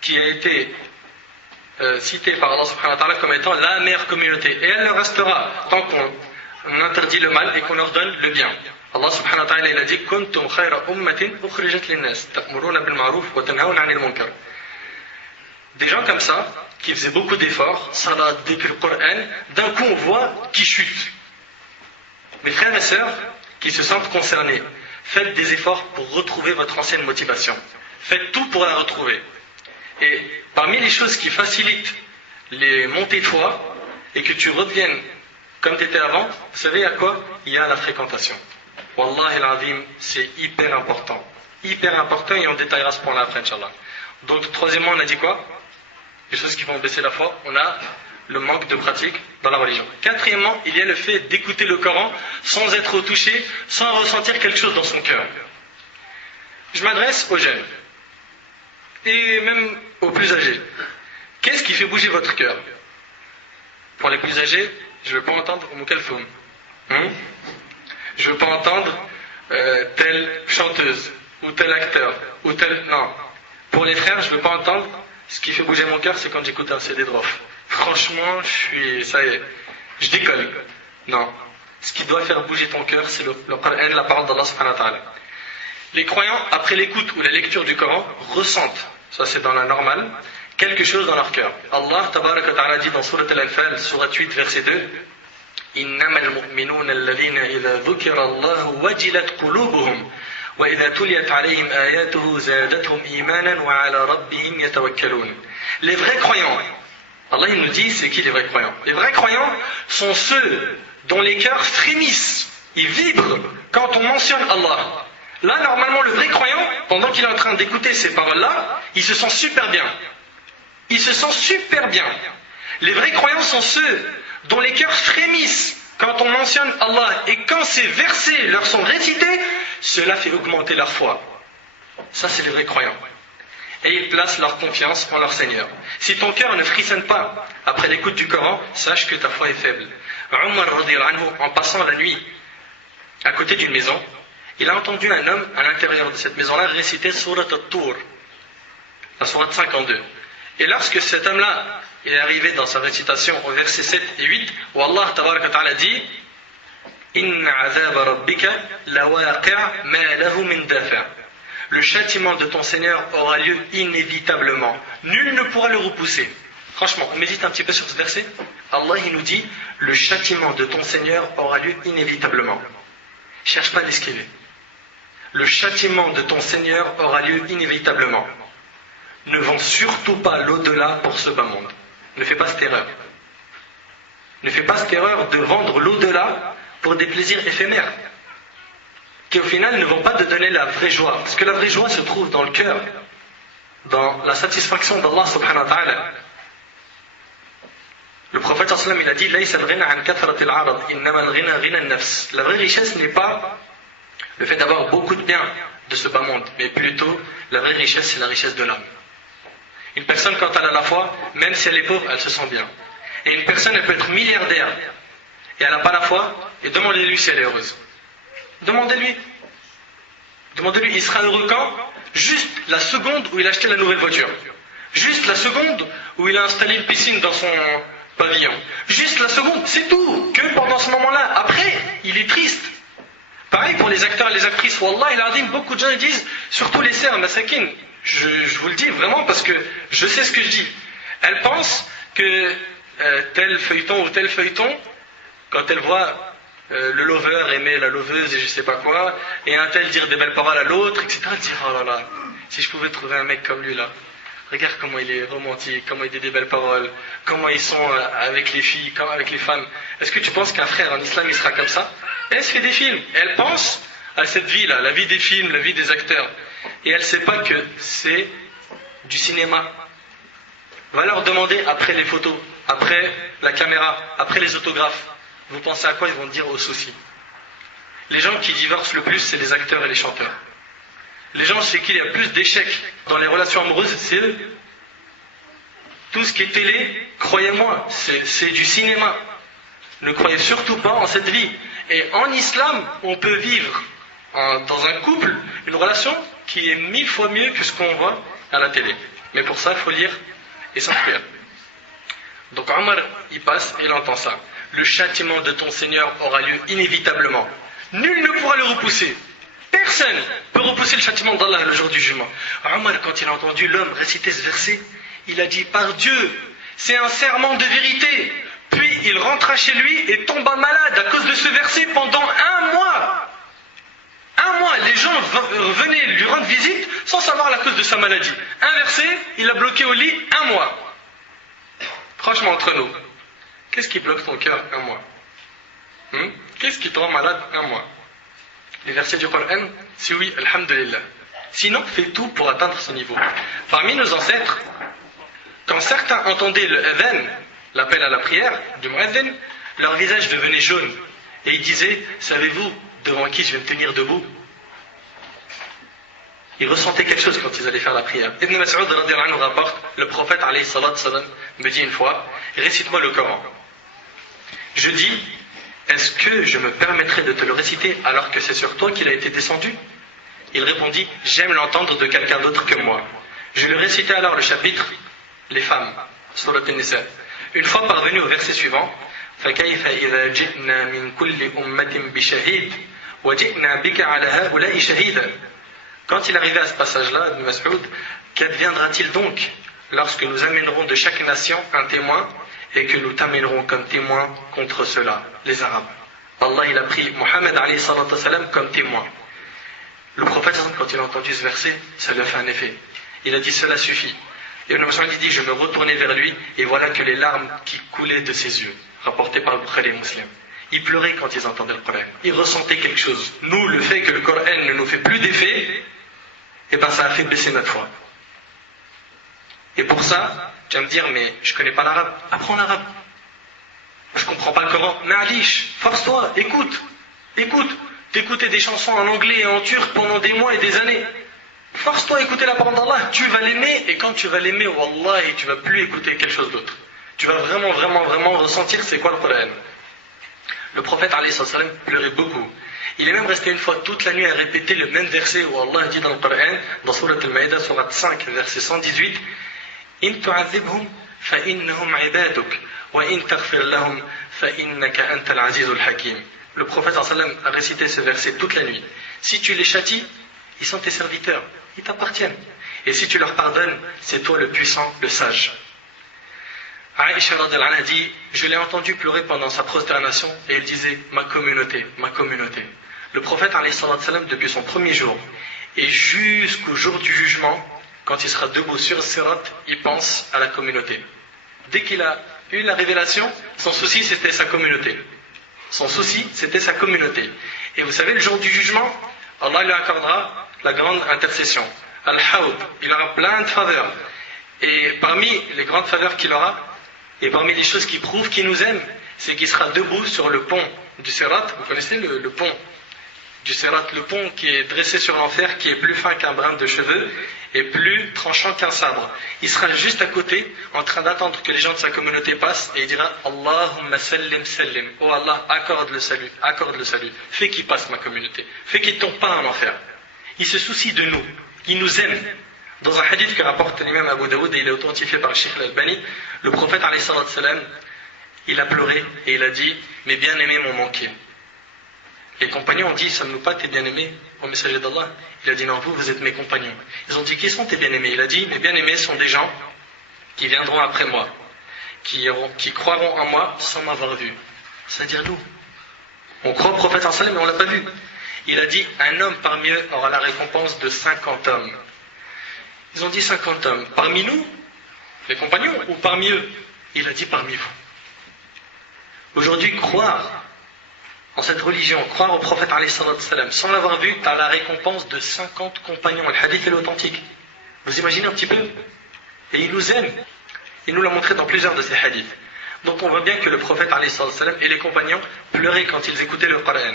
qui a été citée par Allah subhanahu wa ta'ala comme étant la meilleure communauté. Et elle le restera tant qu'on interdit le mal et qu'on leur donne le bien. Allah subhanahu wa ta'ala il a dit kuntum khayra ummatin ukhrijat lin-nas ta'muruna bil ma'ruf wa tanhauna 'anil munkar. Des gens comme ça qui faisaient beaucoup d'efforts, salat, dhikr, Coran, d'un coup on voit qu'ils chutent. Mes frères et sœurs qui se sentent concernés, faites des efforts pour retrouver votre ancienne motivation. Faites tout pour la retrouver. Et parmi les choses qui facilitent les montées de foi et que tu reviennes comme tu étais avant, vous savez à quoi? Il y a la fréquentation. Wallahi al-azim, c'est hyper important. Hyper important et on détaillera ce point-là après, Inch'Allah. Donc, troisièmement, on a dit quoi? Les choses qui vont baisser la foi, on a le manque de pratique dans la religion. Quatrièmement, il y a le fait d'écouter le Coran sans être touché, sans ressentir quelque chose dans son cœur. Je m'adresse aux jeunes et même aux plus âgés. Qu'est-ce qui fait bouger votre cœur? Pour les plus âgés, je ne veux pas entendre Moukalfoum. Je ne veux pas entendre telle chanteuse, ou tel acteur, ou tel... Non. Pour les frères, je ne veux pas entendre. Ce qui fait bouger mon cœur, c'est quand j'écoute un CD de Rof. Franchement, ça y est, je décolle. Non. Ce qui doit faire bouger ton cœur, c'est le Coran, la parole d'Allah subhanahu wa ta'ala. Les croyants, après l'écoute ou la lecture du Coran, ressentent, ça c'est dans la normale, quelque chose dans leur cœur. Allah tabaraka wa ta'ala dit dans Surat Al-Anfal, Surat 8, verset 2, إنما المؤمنون الذين إذا ذكر الله وجلت قلوبهم وإذا تليت عليهم آياته زادتهم إيمانا وعلى ربهم يتوكلون. Les vrais croyants, Allah il nous dit c'est qui les vrais croyants? Les vrais croyants sont ceux dont les cœurs frémissent, ils vibrent quand on mentionne Allah. Là normalement le vrai croyant, pendant qu'il est en train d'écouter ces paroles-là, il se sent super bien. Il se sent super bien. Les vrais croyants sont ceux dont les cœurs frémissent quand on mentionne Allah et quand ces versets leur sont récités, cela fait augmenter leur foi. Ça c'est les vrais croyants. Et ils placent leur confiance en leur Seigneur. Si ton cœur ne frissonne pas après l'écoute du Coran, sache que ta foi est faible. Umar radiyallahu anhu, en passant la nuit à côté d'une maison, il a entendu un homme à l'intérieur de cette maison-là réciter Surat At-Tur, la Surat 52. Et lorsque cet homme-là est arrivé dans sa récitation au verset 7 et 8, où Allah tabaraka ta'ala dit Inna azab rabbika lawaqi' ma lahu min dafi'. Le châtiment de ton Seigneur aura lieu inévitablement. Nul ne pourra le repousser. Franchement, on médite un petit peu sur ce verset. Allah il nous dit le châtiment de ton Seigneur aura lieu inévitablement. Cherche pas à l'esquiver. Le châtiment de ton Seigneur aura lieu inévitablement. Ne vends surtout pas l'au-delà pour ce bas monde. Ne fais pas cette erreur. Ne fais pas cette erreur de vendre l'au-delà pour des plaisirs éphémères qui au final ne vont pas te donner la vraie joie. Parce que la vraie joie se trouve dans le cœur, dans la satisfaction d'Allah subhanahu wa ta'ala. Le prophète sallallahu alayhi wa sallam il a dit Laysa al-ghina an kathrat al-'arad, innama al-ghina ghina an-nafs. La vraie richesse n'est pas le fait d'avoir beaucoup de biens de ce bas monde, mais plutôt la vraie richesse c'est la richesse de l'âme. Une personne quand elle a la foi, même si elle est pauvre, elle se sent bien. Et une personne elle peut être milliardaire et elle n'a pas la foi, et demandez-lui si elle est heureuse. Demandez-lui. Demandez-lui, il sera heureux quand? Juste la seconde où il a acheté la nouvelle voiture. Juste la seconde où il a installé une piscine dans son pavillon. Juste la seconde, c'est tout. Que pendant ce moment-là. Après, il est triste. Pareil pour les acteurs et les actrices. Wallah, il a dit, beaucoup de gens ils disent, surtout les sœurs, masakin. Je vous le dis vraiment parce que je sais ce que je dis. Elle pense que tel feuilleton ou tel feuilleton, quand elle voit le lover aimer la loveuse et je sais pas quoi, et un tel dire des belles paroles à l'autre, etc., elle dit oh là là, si je pouvais trouver un mec comme lui là, regarde comment il est romantique, comment il dit des belles paroles, comment ils sont avec les filles, comme avec les femmes. Est-ce que tu penses qu'un frère en islam il sera comme ça? Et elle se fait des films, et elle pense à cette vie là, la vie des films, la vie des acteurs, et elle ne sait pas que c'est du cinéma. Va leur demander après les photos, après la caméra, après les autographes. Vous pensez à quoi? Ils vont dire aux soucis. Les gens qui divorcent le plus, c'est les acteurs et les chanteurs. Les gens chez qui il y a plus d'échecs dans les relations amoureuses, c'est eux. Tout ce qui est télé, croyez-moi, c'est du cinéma. Ne croyez surtout pas en cette vie. Et en islam, on peut vivre dans un couple une relation qui est 1000 fois mieux que ce qu'on voit à la télé. Mais pour ça, il faut lire et s'instruire. Donc Omar, il passe et il entend ça. Le châtiment de ton Seigneur aura lieu inévitablement. Nul ne pourra le repousser. Personne ne peut repousser le châtiment d'Allah le jour du jugement. Omar, quand il a entendu l'homme réciter ce verset, il a dit, par Dieu, c'est un serment de vérité. Puis il rentra chez lui et tomba malade à cause de ce verset pendant un mois. Un mois, les gens venaient lui rendre visite sans savoir la cause de sa maladie. Un verset, il a bloqué au lit un mois. Franchement, entre nous, qu'est-ce qui bloque ton cœur un mois? Qu'est-ce qui te rend malade un mois? Les versets du Coran? Si oui, alhamdulillah. Sinon, fais tout pour atteindre ce niveau. Parmi nos ancêtres, quand certains entendaient le adhan, l'appel à la prière du muezzin, leur visage devenait jaune. Et ils disaient, savez-vous devant qui je vais me tenir debout? Ils ressentaient quelque chose quand ils allaient faire la prière. Ibn Mas'ud radiyallahu anhu rapporte, le prophète alayhi salat salam me dit une fois, récite-moi le Coran. Je dis, est-ce que je me permettrai de te le réciter alors que c'est sur toi qu'il a été descendu? Il répondit, j'aime l'entendre de quelqu'un d'autre que moi. Je lui récitai alors le chapitre, les femmes, Surat An-Nisa. Une fois parvenu au verset suivant, فَكَيْفَ إِذَا جِئْنَا مِنْ كُلِّ أُمَّةٍ بِشَهِيدٍ وَجِئْنَا بِكَ عَلَى هَؤُلَاءِ شَهِيدًا. Quand il arrivait à ce passage-là, Ibn Mas'ud, qu'adviendra-t-il donc lorsque nous amènerons de chaque nation un témoin et que nous t'amènerons comme témoin contre ceux-là, les Arabes? Allah, il a pris Mohammed alayhi salatu salam comme témoin. Le prophète, quand il a entendu ce verset, ça lui a fait un effet. Il a dit, cela suffit. Et Ibn Mas'ud dit, je me retournai vers lui et voilà que les larmes qui coulaient de ses yeux, rapportées par le Bukhari et Muslim. Ils pleuraient quand ils entendaient le Coran. Ils ressentaient quelque chose. Nous, le fait que le Coran ne nous fait plus d'effet, eh ben ça a fait baisser notre foi. Et pour ça, tu vas me dire, mais je ne connais pas l'arabe. Apprends l'arabe. Je ne comprends pas le Coran. Mais Alish, force-toi, écoute. T'écoutais des chansons en anglais et en turc pendant des mois et des années. Force-toi à écouter la parole d'Allah. Tu vas l'aimer, et quand tu vas l'aimer, Wallah, tu ne vas plus écouter quelque chose d'autre. Tu vas vraiment ressentir c'est quoi le Coran. Le prophète alayhi salam pleurait beaucoup. Il est même resté une fois toute la nuit à répéter le même verset où Allah dit dans le Coran, dans Surat Al-Ma'idah, Surat 5, verset 118, In tu'adhibhum fa innahum ibaduk wa in taghfir lahum fa innaka antal azizul hakim. Le prophète sallam a récité ce verset toute la nuit. Si tu les châties, ils sont tes serviteurs, ils t'appartiennent. Et si tu leur pardonnes, c'est toi le puissant, le sage. Aïcha radhiyallahu anha dit, je l'ai entendu pleurer pendant sa prosternation et elle disait, ma communauté, ma communauté. Le prophète alayhi salam, depuis son premier jour et jusqu'au jour du jugement, quand il sera debout sur Sirat, il pense à la communauté. Dès qu'il a eu la révélation, son souci c'était sa communauté. Son souci c'était sa communauté. Et vous savez, le jour du jugement, Allah lui accordera la grande intercession. Al-Hawd, il aura plein de faveurs. Et parmi les grandes faveurs qu'il aura, et parmi les choses qui prouvent qu'il nous aime, c'est qu'il sera debout sur le pont du Sirat. Vous connaissez le pont du Sirat, le pont qui est dressé sur l'enfer, qui est plus fin qu'un brin de cheveux et plus tranchant qu'un sabre. Il sera juste à côté, en train d'attendre que les gens de sa communauté passent, et il dira Allahumma sallim sallim. Oh Allah, accorde le salut. Fais qu'il passe ma communauté. Fais qu'il ne tombe pas en enfer. Il se soucie de nous. Il nous aime. Dans un hadith que rapporte l'imam Abu Daoud et il est authentifié par Sheikh Al-Albani, le prophète alayhi salam, il a pleuré et il a dit, mes bien-aimés m'ont manqué. Les compagnons ont dit, sommes-nous pas tes bien-aimés au messager d'Allah? Il a dit, non, vous êtes mes compagnons. Ils ont dit, qui sont tes bien-aimés? Il a dit, mes bien-aimés sont des gens qui viendront après moi, qui croiront en moi sans m'avoir vu. C'est-à-dire nous. On croit au prophète sallallahu alayhi wa sallam, mais on ne l'a pas vu. Il a dit, un homme parmi eux aura la récompense de 50 hommes. Ils ont dit 50 hommes. Parmi nous, les compagnons, ou parmi eux? Il a dit parmi vous. Aujourd'hui, croire en cette religion, croire au prophète sans l'avoir vu, tu as la récompense de 50 compagnons. Le hadith est authentique. Vous imaginez un petit peu? Et il nous aime. Il nous l'a montré dans plusieurs de ces hadiths. Donc on voit bien que le prophète et les compagnons pleuraient quand ils écoutaient le Coran.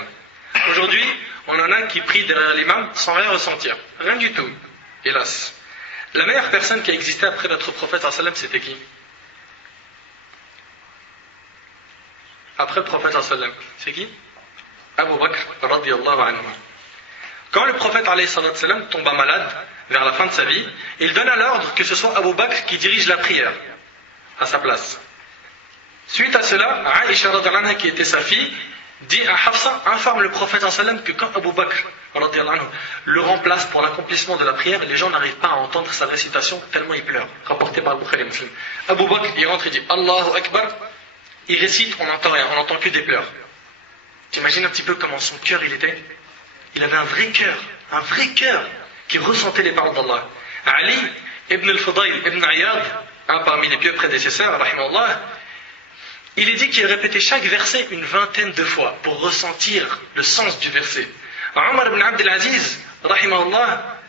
Aujourd'hui, on en a qui prient derrière l'imam sans rien ressentir. Rien du tout. Hélas. La meilleure personne qui a existé après notre prophète c'était qui? Après le prophète c'est qui? Abu Bakr radiyallahu anhu. Quand le prophète tomba malade vers la fin de sa vie, il donna l'ordre que ce soit Abu Bakr qui dirige la prière à sa place. Suite à cela, Aïcha radiyallahu anha, qui était sa fille, dit à Hafsa, informe le prophète que quand Abu Bakr radiyallahu anhu le remplace pour l'accomplissement de la prière, les gens n'arrivent pas à entendre sa récitation tellement il pleure. Rapporté par Bukhari et Muslim. Abu Bakr, il rentre et dit Allahu Akbar, il récite, on n'entend rien, on n'entend que des pleurs. T'imagines un petit peu comment son cœur il était? Il avait un vrai cœur qui ressentait les paroles d'Allah. Ali ibn al-Fudayl ibn Iyad, un parmi les pieux prédécesseurs, rahimahullah, il est dit qu'il répétait chaque verset une vingtaine de fois pour ressentir le sens du verset. Omar ibn Abd al-Aziz, rahimahullah,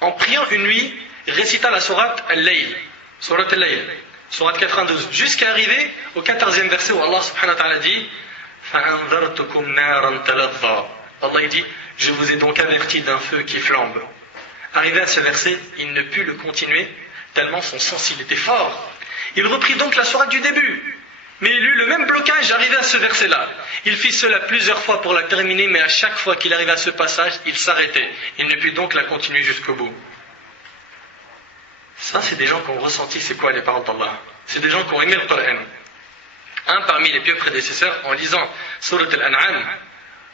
en priant une nuit, récita la sourate Al-Layl, sourate Al-Layl, sourate 92, jusqu'à arriver au 14e verset où Allah subhanahu wa ta'ala dit فَأَنذَرْتُكُمْ نَارًا تَلَظَّى. Allah dit, je vous ai donc averti d'un feu qui flambe. Arrivé à ce verset, il ne put le continuer, tellement son sens il était fort. Il reprit donc la sourate du début, mais il eut le même blocage arrivé à ce verset-là. Il fit cela plusieurs fois pour la terminer, mais à chaque fois qu'il arrivait à ce passage, il s'arrêtait. Il ne put donc la continuer jusqu'au bout. Ça, c'est des gens qui ont ressenti c'est quoi les paroles d'Allah. C'est des gens qui ont aimé le Coran. Un parmi les pieux prédécesseurs, en lisant Surat Al-An'am,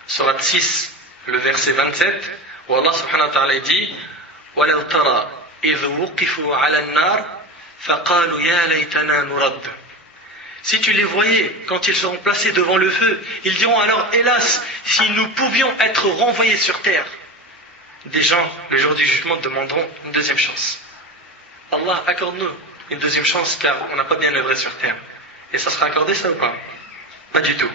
Surat 6, le verset 27, où Allah subhanahu wa ta'ala dit وَلَوْ تَرَى إِذْ وُقِفُوا عَلَى النَّارِ فَقَالُوا يَا لَيْتَنَا نُرَدُّ. Si tu les voyais quand ils seront placés devant le feu, ils diront alors, hélas, si nous pouvions être renvoyés sur terre. Des gens, le jour du jugement, demanderont une deuxième chance. Allah, accorde-nous une deuxième chance car on n'a pas bien œuvré sur terre. Et ça sera accordé ça ou pas? Pas du tout.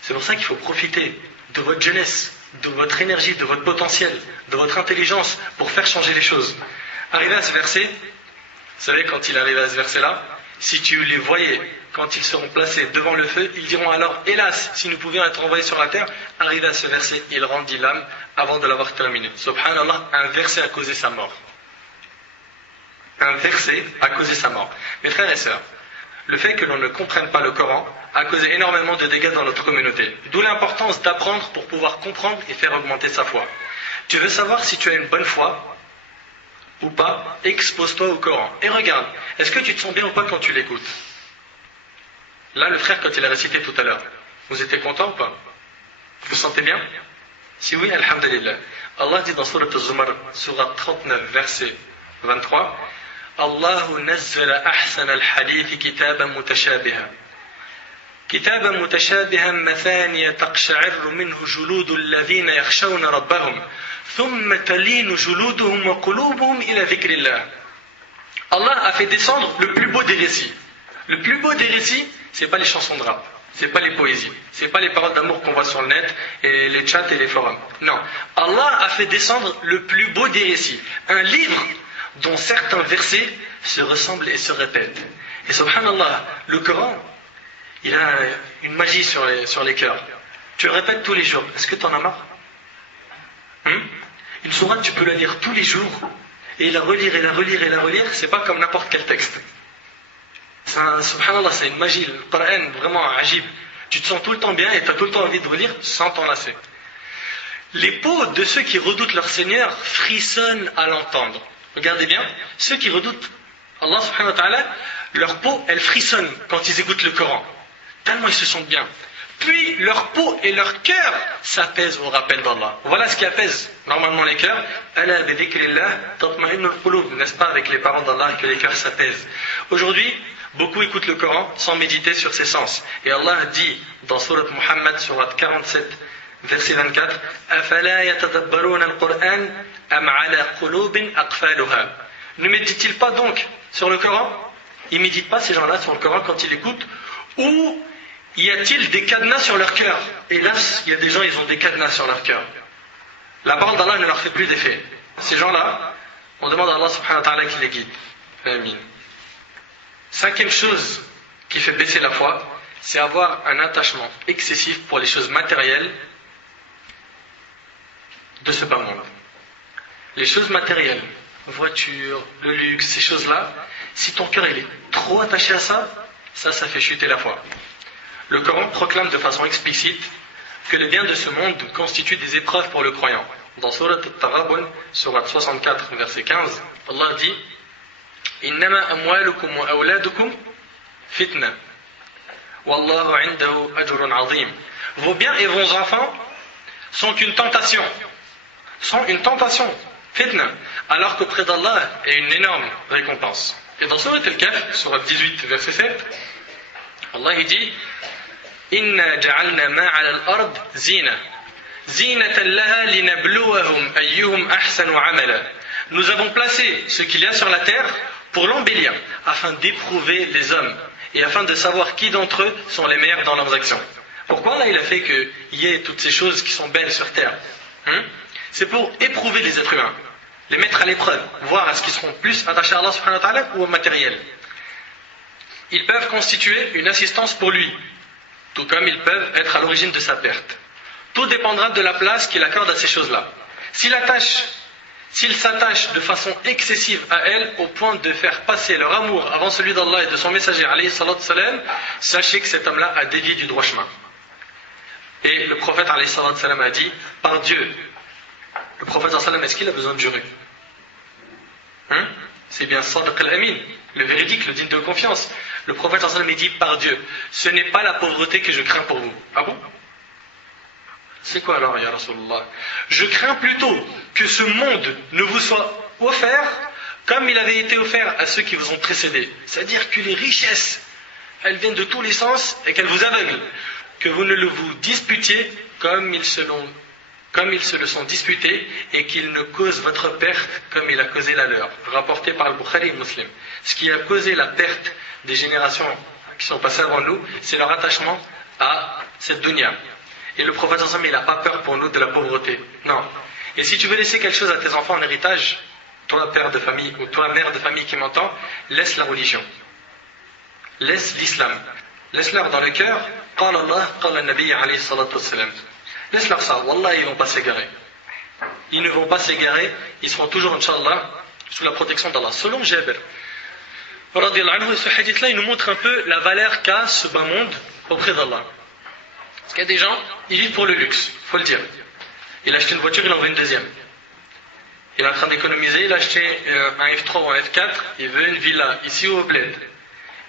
C'est pour ça qu'il faut profiter de votre jeunesse, de votre énergie, de votre potentiel, de votre intelligence pour faire changer les choses. Arrivé à ce verset, vous savez quand il arrive à ce verset-là, si tu les voyais quand ils seront placés devant le feu, ils diront alors, hélas, si nous pouvions être envoyés sur la terre. Arrivé à ce verset, il rendit l'âme avant de l'avoir terminé. Subhanallah, un verset a causé sa mort. Un verset a causé sa mort. Mes frères et sœurs, le fait que l'on ne comprenne pas le Coran a causé énormément de dégâts dans notre communauté. D'où l'importance d'apprendre pour pouvoir comprendre et faire augmenter sa foi. Tu veux savoir si tu as une bonne foi ou pas? Expose-toi au Coran. Et regarde, est-ce que tu te sens bien ou pas quand tu l'écoutes? Là, le frère, quand il a récité tout à l'heure, vous étiez content ou pas? Vous vous sentez bien? Si oui, alhamdulillah. Allah dit dans Surat Al-Zumar, Surat 39, verset 23, الله نزل أحسن الحديث كتابا متشابها كتابا متشابها مثانية تقشعر منه جلود الذين يخشون ربهم ثم تلين جلودهم وقلوبهم إلى ذكر الله. Allah a fait descendre le plus beau des récits. Le plus beau des récits, c'est pas les chansons de rap, c'est pas les poésies, c'est pas les paroles d'amour qu'on voit sur le net et les chats et les forums. Non, Allah a fait descendre le plus beau des récits, un livre dont certains versets se ressemblent et se répètent. Et subhanallah, le Coran, il a une magie sur les cœurs. Tu le répètes tous les jours. Est-ce que tu en as marre? Une sourate, tu peux la lire tous les jours et la relire et la relire et la relire. C'est pas comme n'importe quel texte. Subhanallah, c'est une magie. Le Coran, vraiment ajib. Tu te sens tout le temps bien et tu as tout le temps envie de relire sans t'en lasser. Les peaux de ceux qui redoutent leur Seigneur frissonnent à l'entendre. Regardez bien, ceux qui redoutent Allah subhanahu wa ta'ala, leur peau, elle frissonne quand ils écoutent le Coran. Tellement ils se sentent bien. Puis leur peau et leur cœur s'apaisent au rappel d'Allah. Voilà ce qui apaise normalement les cœurs. Ala bi dhikrillah tatma'innul qulub, n'est-ce pas, avec les paroles d'Allah que les cœurs s'apaisent. Aujourd'hui, beaucoup écoutent le Coran sans méditer sur ses sens. Et Allah dit dans Surat Muhammad, Surat 47, verset 24, أَفَلَا يَتَدَبَّرُونَ الْقُرْآنَ أَمْ عَلَى قُلُوبٍ أَقْفَالُهَا. Ne méditent-ils pas donc sur le Coran? Ils ne méditent pas ces gens-là sur le Coran quand ils écoutent? Ou y a-t-il des cadenas sur leur cœur? Hélas, il y a des gens, ils ont des cadenas sur leur cœur. La parole d'Allah ne leur fait plus d'effet. Ces gens-là, on demande à Allah subhanahu wa ta'ala qu'il les guide. Amin. Cinquième chose qui fait baisser la foi, c'est avoir un attachement excessif pour les choses matérielles de ce bas monde. Les choses matérielles, voiture, le luxe, ces choses-là, si ton cœur il est trop attaché à ça, ça fait chuter la foi. Le Coran proclame de façon explicite que les biens de ce monde constituent des épreuves pour le croyant. Dans Surat Al-Taghabun, Surat 64, verset 15, Allah dit Innama amwalukum wa awladukum fitna. Wallahu indahu ajrun azim. Vos biens et vos enfants sont une tentation. Fitna. Alors qu'auprès d'Allah est une énorme récompense. Et dans Surat Al-Kahf, Surat 18, verset 7, Allah il dit Inna ja'alna ma 'ala al-ard zina. Zinatan laha linabluwahum ayyuhum ahsanu 'amala. Nous avons placé ce qu'il y a sur la terre pour l'embellir, afin d'éprouver les hommes et afin de savoir qui d'entre eux sont les meilleurs dans leurs actions. Pourquoi là il a fait qu'il y ait toutes ces choses qui sont belles sur terre? C'est pour éprouver les êtres humains, les mettre à l'épreuve, voir est-ce qu'ils seront plus attachés à Allah subhanahu wa ta'ala ou au matériel. Ils peuvent constituer une assistance pour lui, tout comme ils peuvent être à l'origine de sa perte. Tout dépendra de la place qu'il accorde à ces choses-là. S'ils s'attachent de façon excessive à elles, au point de faire passer leur amour avant celui d'Allah et de son messager, alayhi salatu salam, sachez que cet homme-là a dévié du droit chemin. Et le prophète, alayhi salatu salam, a dit, par Dieu, le prophète, est-ce qu'il a besoin de jurer? C'est bien Sadiq al-Amin, le véridique, le digne de confiance. Le prophète, il dit, par Dieu, ce n'est pas la pauvreté que je crains pour vous. Ah bon? C'est quoi alors, ya Rasulullah? Je crains plutôt que ce monde ne vous soit offert comme il avait été offert à ceux qui vous ont précédés. C'est-à-dire que les richesses, elles viennent de tous les sens et qu'elles vous aveuglent. Que vous ne le vous disputiez comme ils se le sont disputés et qu'il ne cause votre perte comme il a causé la leur. Rapporté par le Bukhari et Muslim. Ce qui a causé la perte des générations qui sont passées avant nous, c'est leur attachement à cette dunya. Et le prophète il n'a pas peur pour nous de la pauvreté. Non. Et si tu veux laisser quelque chose à tes enfants en héritage, toi père de famille ou toi mère de famille qui m'entend, laisse la religion. Laisse l'islam. Laisse-leur dans le cœur. Qala Allah, qala Nabi alayhi salatu wassalam. Laisse-leur ça. Wallah, ils ne vont pas s'égarer. Ils ne vont pas s'égarer. Ils seront toujours, Inch'Allah, sous la protection d'Allah. Selon Jabir, ce hadith-là, il nous montre un peu la valeur qu'a ce bas monde auprès d'Allah. Parce qu'il y a des gens, ils vivent pour le luxe, il faut le dire. Il a acheté une voiture, il en veut une deuxième. Il est en train d'économiser, il a acheté un F3 ou un F4, il veut une villa, ici ou au bled.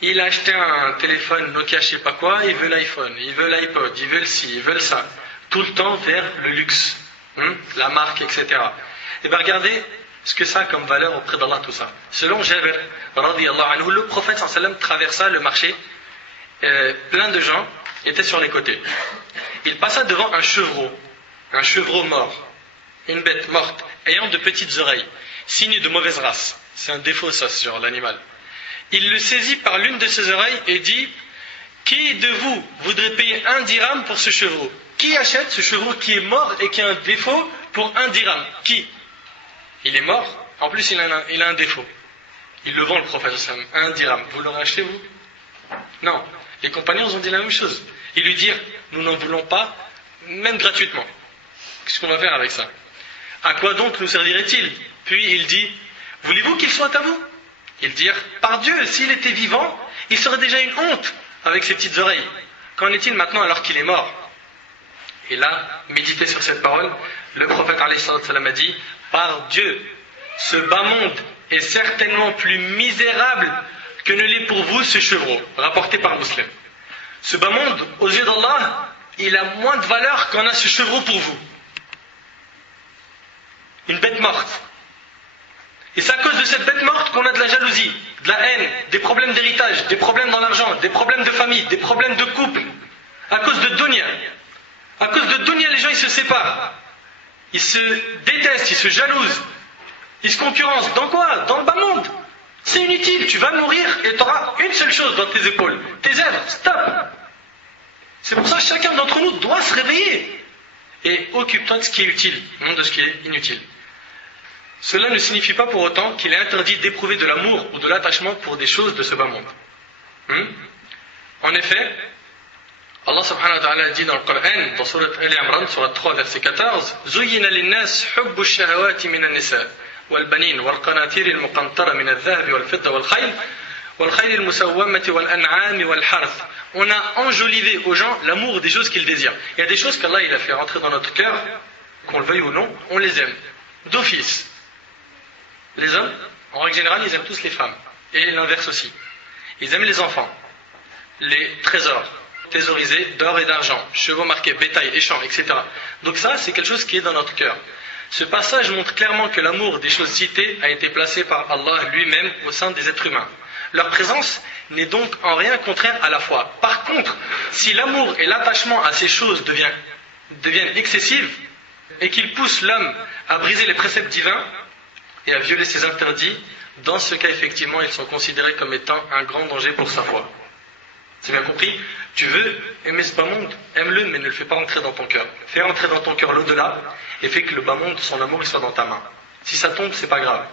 Il a acheté un téléphone Nokia, je sais pas quoi, il veut l'iPhone, il veut l'iPod, il veut le ci, il veut le ça. Tout le temps vers le luxe, la marque, etc. Et bien regardez ce que ça a comme valeur auprès d'Allah, tout ça. Selon Jabir, anhu, le prophète sallallahu alayhi wa sallam traversa le marché, plein de gens étaient sur les côtés. Il passa devant un chevreau mort, une bête morte, ayant de petites oreilles, signe de mauvaise race. C'est un défaut ça sur l'animal. Il le saisit par l'une de ses oreilles et dit « Qui de vous voudrait payer 1 dirham pour ce chevreau? Qui achète ce chevreau qui est mort et qui a un défaut pour 1 dirham? Qui? Il est mort, en plus il a un défaut. Il le vend le prophète, 1 dirham. Vous l'aurez acheté vous? Non. Les compagnons ont dit la même chose. Ils lui dirent, nous n'en voulons pas, même gratuitement. Qu'est-ce qu'on va faire avec ça? À quoi donc nous servirait-il? Puis il dit, voulez-vous qu'il soit à vous? Ils dirent, par Dieu, s'il était vivant, il serait déjà une honte avec ses petites oreilles. Qu'en est-il maintenant alors qu'il est mort? Et là, méditez sur cette parole, le prophète alayhi salam a dit, par Dieu, ce bas monde est certainement plus misérable que ne l'est pour vous ce chevreau, rapporté par Muslim. Ce bas monde, aux yeux d'Allah, il a moins de valeur qu'en a ce chevreau pour vous. Une bête morte. Et c'est à cause de cette bête morte qu'on a de la jalousie, de la haine, des problèmes d'héritage, des problèmes dans l'argent, des problèmes de famille, des problèmes de couple. À cause de dunya. À cause de dunya, les gens ils se séparent. Ils se détestent, ils se jalousent. Ils se concurrencent. Dans quoi? Dans le bas monde. C'est inutile, tu vas mourir et tu auras une seule chose dans tes épaules. Tes œuvres, stop. C'est pour ça que chacun d'entre nous doit se réveiller. Et occupe-toi de ce qui est utile, non de ce qui est inutile. Cela ne signifie pas pour autant qu'il est interdit d'éprouver de l'amour ou de l'attachement pour des choses de ce bas monde. En effet, Allah subhanahu wa ta'ala dit dans le Coran, dans Surat Al-Imran, Surat 3, verset 14, زُيِّنَ لِلنَّاسِ حُبُّ الشَّهَوَاتِ مِنَ النِّسَاءِ وَالْبَنِينَ وَالْقَنَاطِيرِ الْمُقَنطَرَةِ مِنَ الذَّهَبِ وَالْفِضَّةِ وَالْخَيْلِ الْمُسَوَّمَةِ وَالْأَنْعَامِ وَالْحَرْثِ. On a enjolivé aux gens l'amour des choses qu'ils désirent. Il y a des choses qu'Allah il a fait rentrer dans notre cœur, qu'on le veuille ou non, on les aime, d'office. Les hommes, en règle générale, ils aiment tous les femmes. Et l'inverse aussi. Ils aiment les enfants, les trésors, thésaurisés d'or et d'argent, chevaux marqués, bétail, et champs, etc. Donc ça, c'est quelque chose qui est dans notre cœur. Ce passage montre clairement que l'amour des choses citées a été placé par Allah lui-même au sein des êtres humains. Leur présence n'est donc en rien contraire à la foi. Par contre, si l'amour et l'attachement à ces choses deviennent excessifs et qu'ils poussent l'homme à briser les préceptes divins et à violer ses interdits, dans ce cas, effectivement, ils sont considérés comme étant un grand danger pour sa foi. C'est bien compris? Tu veux aimer ce bas monde, aime-le, mais ne le fais pas entrer dans ton cœur. Fais entrer dans ton cœur l'au-delà et fais que le bas monde, son amour, il soit dans ta main. Si ça tombe, c'est pas grave.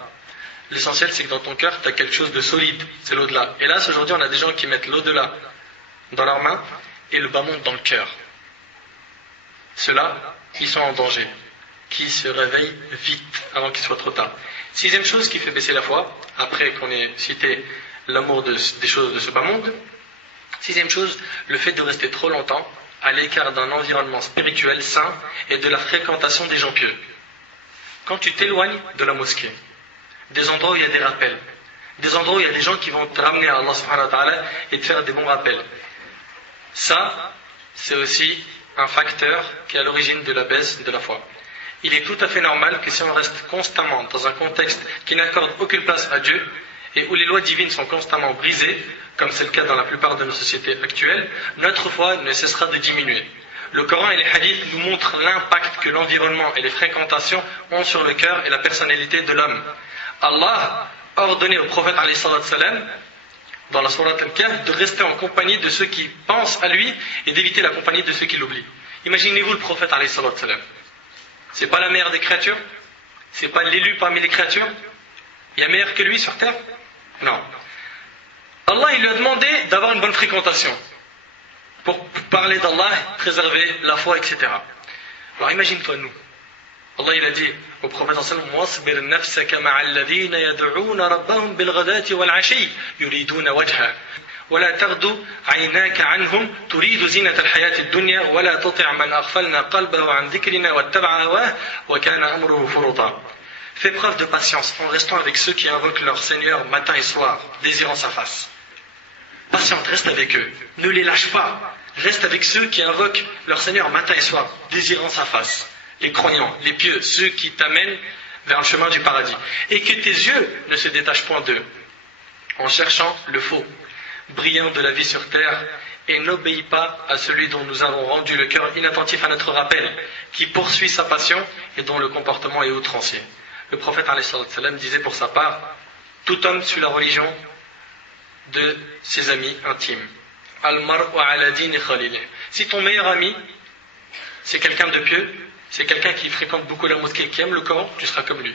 L'essentiel, c'est que dans ton cœur, tu as quelque chose de solide, c'est l'au-delà. Hélas, aujourd'hui, on a des gens qui mettent l'au-delà dans leurs mains et le bas monde dans le cœur. Ceux-là, ils sont en danger, qui se réveillent vite avant qu'il soit trop tard. Sixième chose qui fait baisser la foi, après qu'on ait cité l'amour des choses de ce bas monde. Sixième chose, le fait de rester trop longtemps à l'écart d'un environnement spirituel sain et de la fréquentation des gens pieux. Quand tu t'éloignes de la mosquée, des endroits où il y a des rappels, des endroits où il y a des gens qui vont te ramener à Allah subhanahu wa ta'ala et te faire des bons rappels. Ça, c'est aussi un facteur qui est à l'origine de la baisse de la foi. Il est tout à fait normal que si on reste constamment dans un contexte qui n'accorde aucune place à Dieu et où les lois divines sont constamment brisées, comme c'est le cas dans la plupart de nos sociétés actuelles, notre foi ne cessera de diminuer. Le Coran et les hadiths nous montrent l'impact que l'environnement et les fréquentations ont sur le cœur et la personnalité de l'homme. Allah a ordonné au prophète dans la sourate Al-Kahf de rester en compagnie de ceux qui pensent à lui et d'éviter la compagnie de ceux qui l'oublient. Imaginez-vous le prophète c'est pas la meilleure des créatures? C'est pas l'élu parmi les créatures? Il y a meilleur que lui sur terre? Non. Allah il lui a demandé d'avoir une bonne fréquentation pour parler d'Allah, préserver la foi, etc. Alors imagine-toi nous. Allah il a dit au prophète وَاصْبِرْ نَفْسَكَ مَعَ الَّذِينَ يَدْعُونَ رَبَّهُمْ بِالْغَدَاةِ وَالْعَشِيِّ يُرِيدُونَ وَجْهَهُ وَلَا تَغْدُ عَيْنَاكَ عَنْهُمْ تُرِيدُ زِينَةَ الْحَيَاةِ الدُّنْيَا وَلَا تُطِعْ مَنْ أَغْفَلْنَا قَلْبَهُ عَنْ ذِكْرِنَا وَاتَّبَعَ هَوَاهُ وَكَانَ أَمْرُهُ فُرُطًا. Fais preuve de patience en restant avec ceux qui invoquent leur Seigneur matin et soir, désirant sa face. Patiente, reste avec eux, ne les lâche pas. Reste avec ceux qui invoquent leur Seigneur matin et soir, désirant sa face. Les croyants, les pieux, ceux qui t'amènent vers le chemin du paradis. Et que tes yeux ne se détachent point d'eux, en cherchant le faux, brillant de la vie sur terre, et n'obéis pas à celui dont nous avons rendu le cœur inattentif à notre rappel, qui poursuit sa passion et dont le comportement est outrancier. Le prophète disait pour sa part, tout homme suit la religion de ses amis intimes. Al-mar'u ala dini khalilih. Si ton meilleur ami, c'est quelqu'un de pieux, c'est quelqu'un qui fréquente beaucoup la mosquée, qui aime le Coran, tu seras comme lui.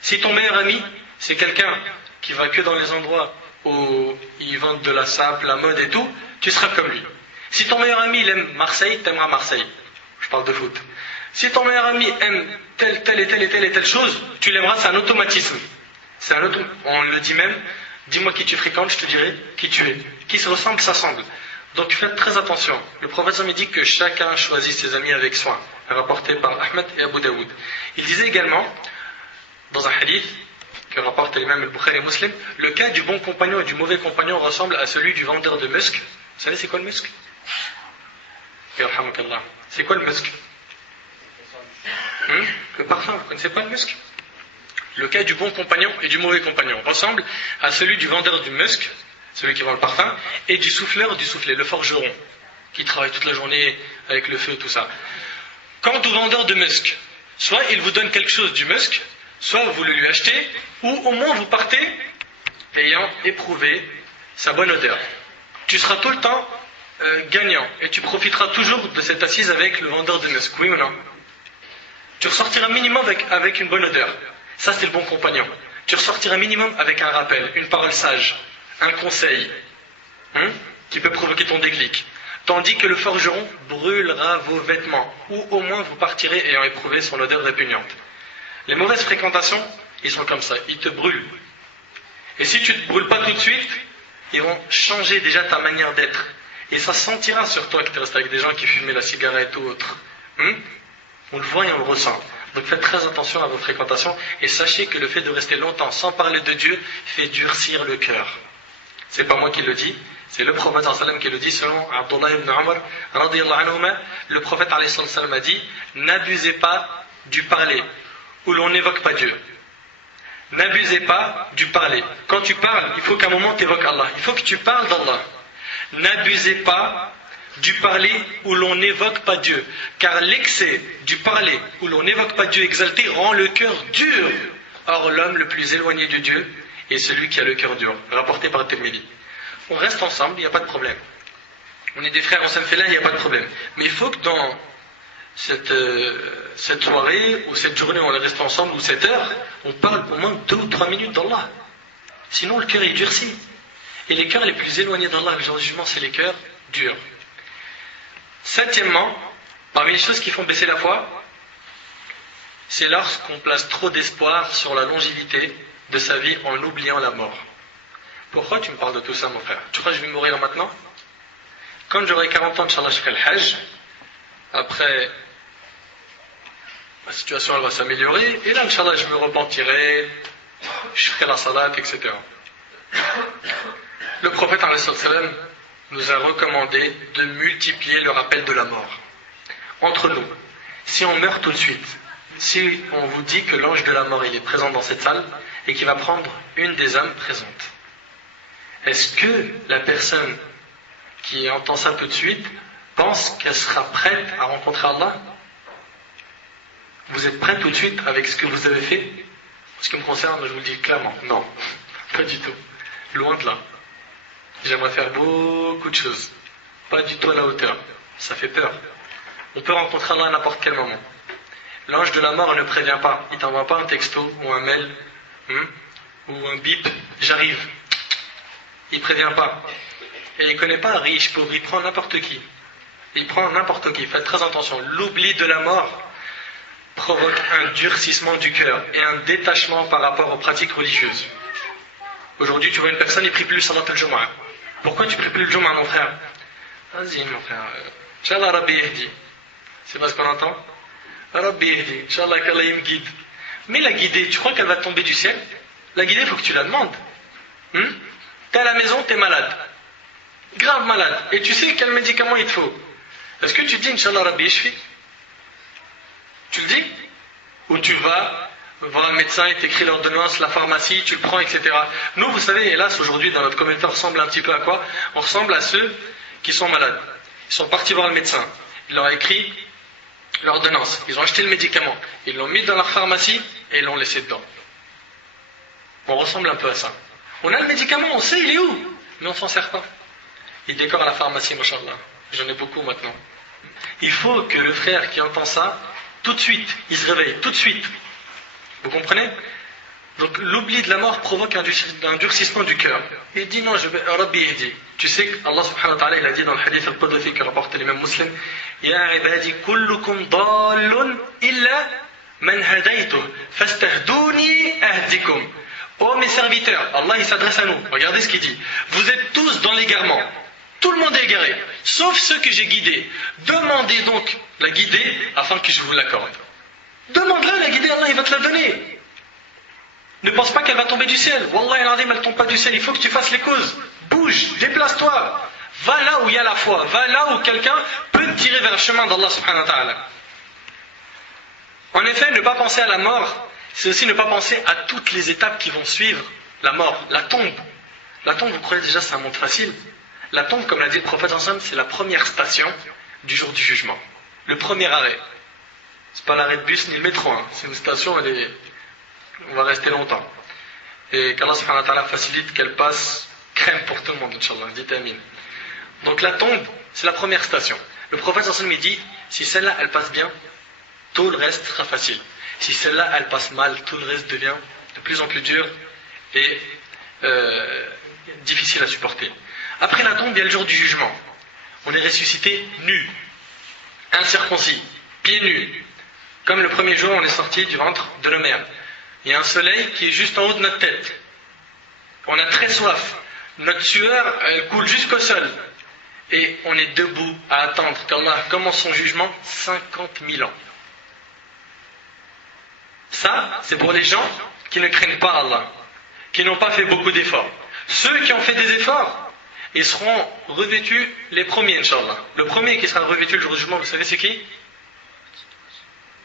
Si ton meilleur ami, c'est quelqu'un qui va que dans les endroits où ils vendent de la sape, la mode et tout, tu seras comme lui. Si ton meilleur ami il aime Marseille, t'aimeras Marseille. Je parle de foot. Si ton meilleur ami aime telle chose, tu l'aimeras, c'est un automatisme. On le dit même, dis-moi qui tu fréquentes, je te dirai qui tu es. Qui se ressemble, s'assemble. Donc faites très attention. Le prophète me dit que chacun choisit ses amis avec soin, rapporté par Ahmed et Abu Daoud. Il disait également, dans un hadith, que rapporte l'imam al-Bukhari et Muslim, le cas du bon compagnon et du mauvais compagnon ressemble à celui du vendeur de musc. Vous savez c'est quoi le musc? C'est quoi le musc? Le parfum, vous ne connaissez pas le musc? Le cas du bon compagnon et du mauvais compagnon ressemble à celui du vendeur du musc, celui qui vend le parfum, et du souffleur du soufflet, le forgeron, qui travaille toute la journée avec le feu, tout ça. Quant au vendeur de musc, soit il vous donne quelque chose du musc, soit vous le lui achetez, ou au moins vous partez ayant éprouvé sa bonne odeur. Tu seras tout le temps gagnant, et tu profiteras toujours de cette assise avec le vendeur de musc, oui ou non? Tu ressortiras minimum avec une bonne odeur. Ça, c'est le bon compagnon. Tu ressortiras minimum avec un rappel, une parole sage, un conseil qui peut provoquer ton déclic. Tandis que le forgeron brûlera vos vêtements, ou au moins vous partirez ayant éprouvé son odeur répugnante. Les mauvaises fréquentations, ils sont comme ça, ils te brûlent. Et si tu ne te brûles pas tout de suite, ils vont changer déjà ta manière d'être. Et ça sentira sur toi que tu restes avec des gens qui fumaient la cigarette ou autre. On le voit et on le ressent. Donc faites très attention à vos fréquentations et sachez que le fait de rester longtemps sans parler de Dieu fait durcir le cœur. C'est pas moi qui le dis, c'est le prophète qui le dit selon Abdullah ibn Umar radiyallahu anhuma. Le prophète a dit: n'abusez pas du parler où l'on n'évoque pas Dieu. N'abusez pas du parler. Quand tu parles, il faut qu'à un moment tu évoques Allah. Il faut que tu parles d'Allah. N'abusez pas du parler où l'on n'évoque pas Dieu, car l'excès du parler où l'on n'évoque pas Dieu exalté rend le cœur dur. Or l'homme le plus éloigné de Dieu est celui qui a le cœur dur, rapporté par Tirmidhi. On reste ensemble, il n'y a pas de problème. On est des frères, on s'aime fait là, il n'y a pas de problème. Mais il faut que dans cette soirée ou cette journée où on reste ensemble ou cette heure, on parle au moins 2 ou 3 minutes d'Allah. Sinon le cœur est durci. Et les cœurs les plus éloignés d'Allah le jour du jugement, c'est les cœurs durs. Septièmement, parmi les choses qui font baisser la foi, c'est lorsqu'on place trop d'espoir sur la longévité de sa vie en oubliant la mort. Pourquoi tu me parles de tout ça, mon frère? Tu crois que je vais mourir maintenant? Quand j'aurai 40 ans, Inch'Allah, je ferai le Hajj. Après, la situation elle va s'améliorer. Et là, Inch'Allah, je me repentirai, je ferai la salat, etc. Le prophète, ﷺ, nous a recommandé de multiplier le rappel de la mort. Entre nous, si on meurt tout de suite, si on vous dit que l'ange de la mort il est présent dans cette salle et qu'il va prendre une des âmes présentes, est-ce que la personne qui entend ça tout de suite pense qu'elle sera prête à rencontrer Allah? Vous êtes prêt tout de suite avec ce que vous avez fait? En ce qui me concerne, je vous le dis clairement, non, pas du tout, loin de là. J'aimerais faire beaucoup de choses, pas du tout à la hauteur, ça fait peur. On peut rencontrer Allah à n'importe quel moment. L'ange de la mort ne prévient pas, il t'envoie pas un texto ou un mail ou un bip, j'arrive. Il prévient pas. Et il ne connaît pas riche, pauvre, il prend n'importe qui. Il prend n'importe qui, faites très attention. L'oubli de la mort provoque un durcissement du cœur et un détachement par rapport aux pratiques religieuses. Aujourd'hui, tu vois une personne, il ne prie plus salat al-Jumu'ah. Pourquoi tu ne pries plus le Jumu'ah, mon frère? Vas-y, mon frère. Inch'Allah, Rabbi Yehdi. C'est pas ce qu'on entend? Rabbi Yehdi. Inch'Allah, qu'Allah me guide. Mais la guidée, tu crois qu'elle va tomber du ciel? La guidée, il faut que tu la demandes. T'es à la maison, t'es malade. Grave malade. Et tu sais quel médicament il te faut. Est-ce que tu dis Inch'Allah Rabbi Yeshfi? Tu le dis? Ou tu vas voir un médecin, il t'écrit l'ordonnance, la pharmacie, tu le prends, etc. Nous, vous savez, hélas, aujourd'hui, dans notre communauté, on ressemble un petit peu à quoi? On ressemble à ceux qui sont malades. Ils sont partis voir le médecin. Il leur a écrit l'ordonnance. Ils ont acheté le médicament. Ils l'ont mis dans leur pharmacie et ils l'ont laissé dedans. On ressemble un peu à ça. On a le médicament, on sait il est où, mais on ne s'en sert pas. Il décore à la pharmacie, machallah. J'en ai beaucoup maintenant. Il faut que le frère qui entend ça, tout de suite, il se réveille, tout de suite. Vous comprenez? Donc l'oubli de la mort provoque un durcissement du cœur. Il dit non, Rabbi Yehdi. Tu sais qu'Allah subhanahu wa ta'ala, il a dit dans le hadith al-Qudsi que rapporte l'imam Muslim, Ya ibadi kullukum dallun illa man hadaytuh, fastahduni ahdikum. Oh mes serviteurs, Allah il s'adresse à nous, regardez ce qu'il dit. Vous êtes tous dans l'égarement. Tout le monde est égaré, sauf ceux que j'ai guidés. Demandez donc la guidée afin que je vous l'accorde. Demande-la la guidée, Allah il va te la donner. Ne pense pas qu'elle va tomber du ciel. Wallah elle ne tombe pas du ciel, il faut que tu fasses les causes. Bouge, déplace-toi. Va là où il y a la foi, va là où quelqu'un peut te tirer vers le chemin d'Allah subhanahu wa ta'ala. En effet, ne pas penser à la mort c'est aussi ne pas penser à toutes les étapes qui vont suivre la mort, la tombe. La tombe, vous croyez déjà, c'est un monde facile? La tombe, comme l'a dit le prophète ensemble, c'est la première station du jour du jugement. Le premier arrêt. C'est pas l'arrêt de bus ni le métro, hein. C'est une station, on va rester longtemps. Et qu'Allah subhanahu wa ta'ala facilite qu'elle passe crème pour tout le monde, Inch'Allah, dites amin. Donc la tombe, c'est la première station. Le prophète ensemble, il dit, si celle-là, elle passe bien, tout le reste sera facile. Si celle-là, elle passe mal, tout le reste devient de plus en plus dur et difficile à supporter. Après la tombe, il y a le jour du jugement. On est ressuscité nu, incirconcis, pieds nus. Comme le premier jour, on est sorti du ventre de nos mères. Il y a un soleil qui est juste en haut de notre tête. On a très soif. Notre sueur, elle coule jusqu'au sol. Et on est debout à attendre qu'Allah commence son jugement 50 000 ans. Ça, c'est pour les gens qui ne craignent pas Allah, qui n'ont pas fait beaucoup d'efforts. Ceux qui ont fait des efforts, ils seront revêtus les premiers, Inch'Allah. Le premier qui sera revêtu le jour du jugement, vous savez c'est qui?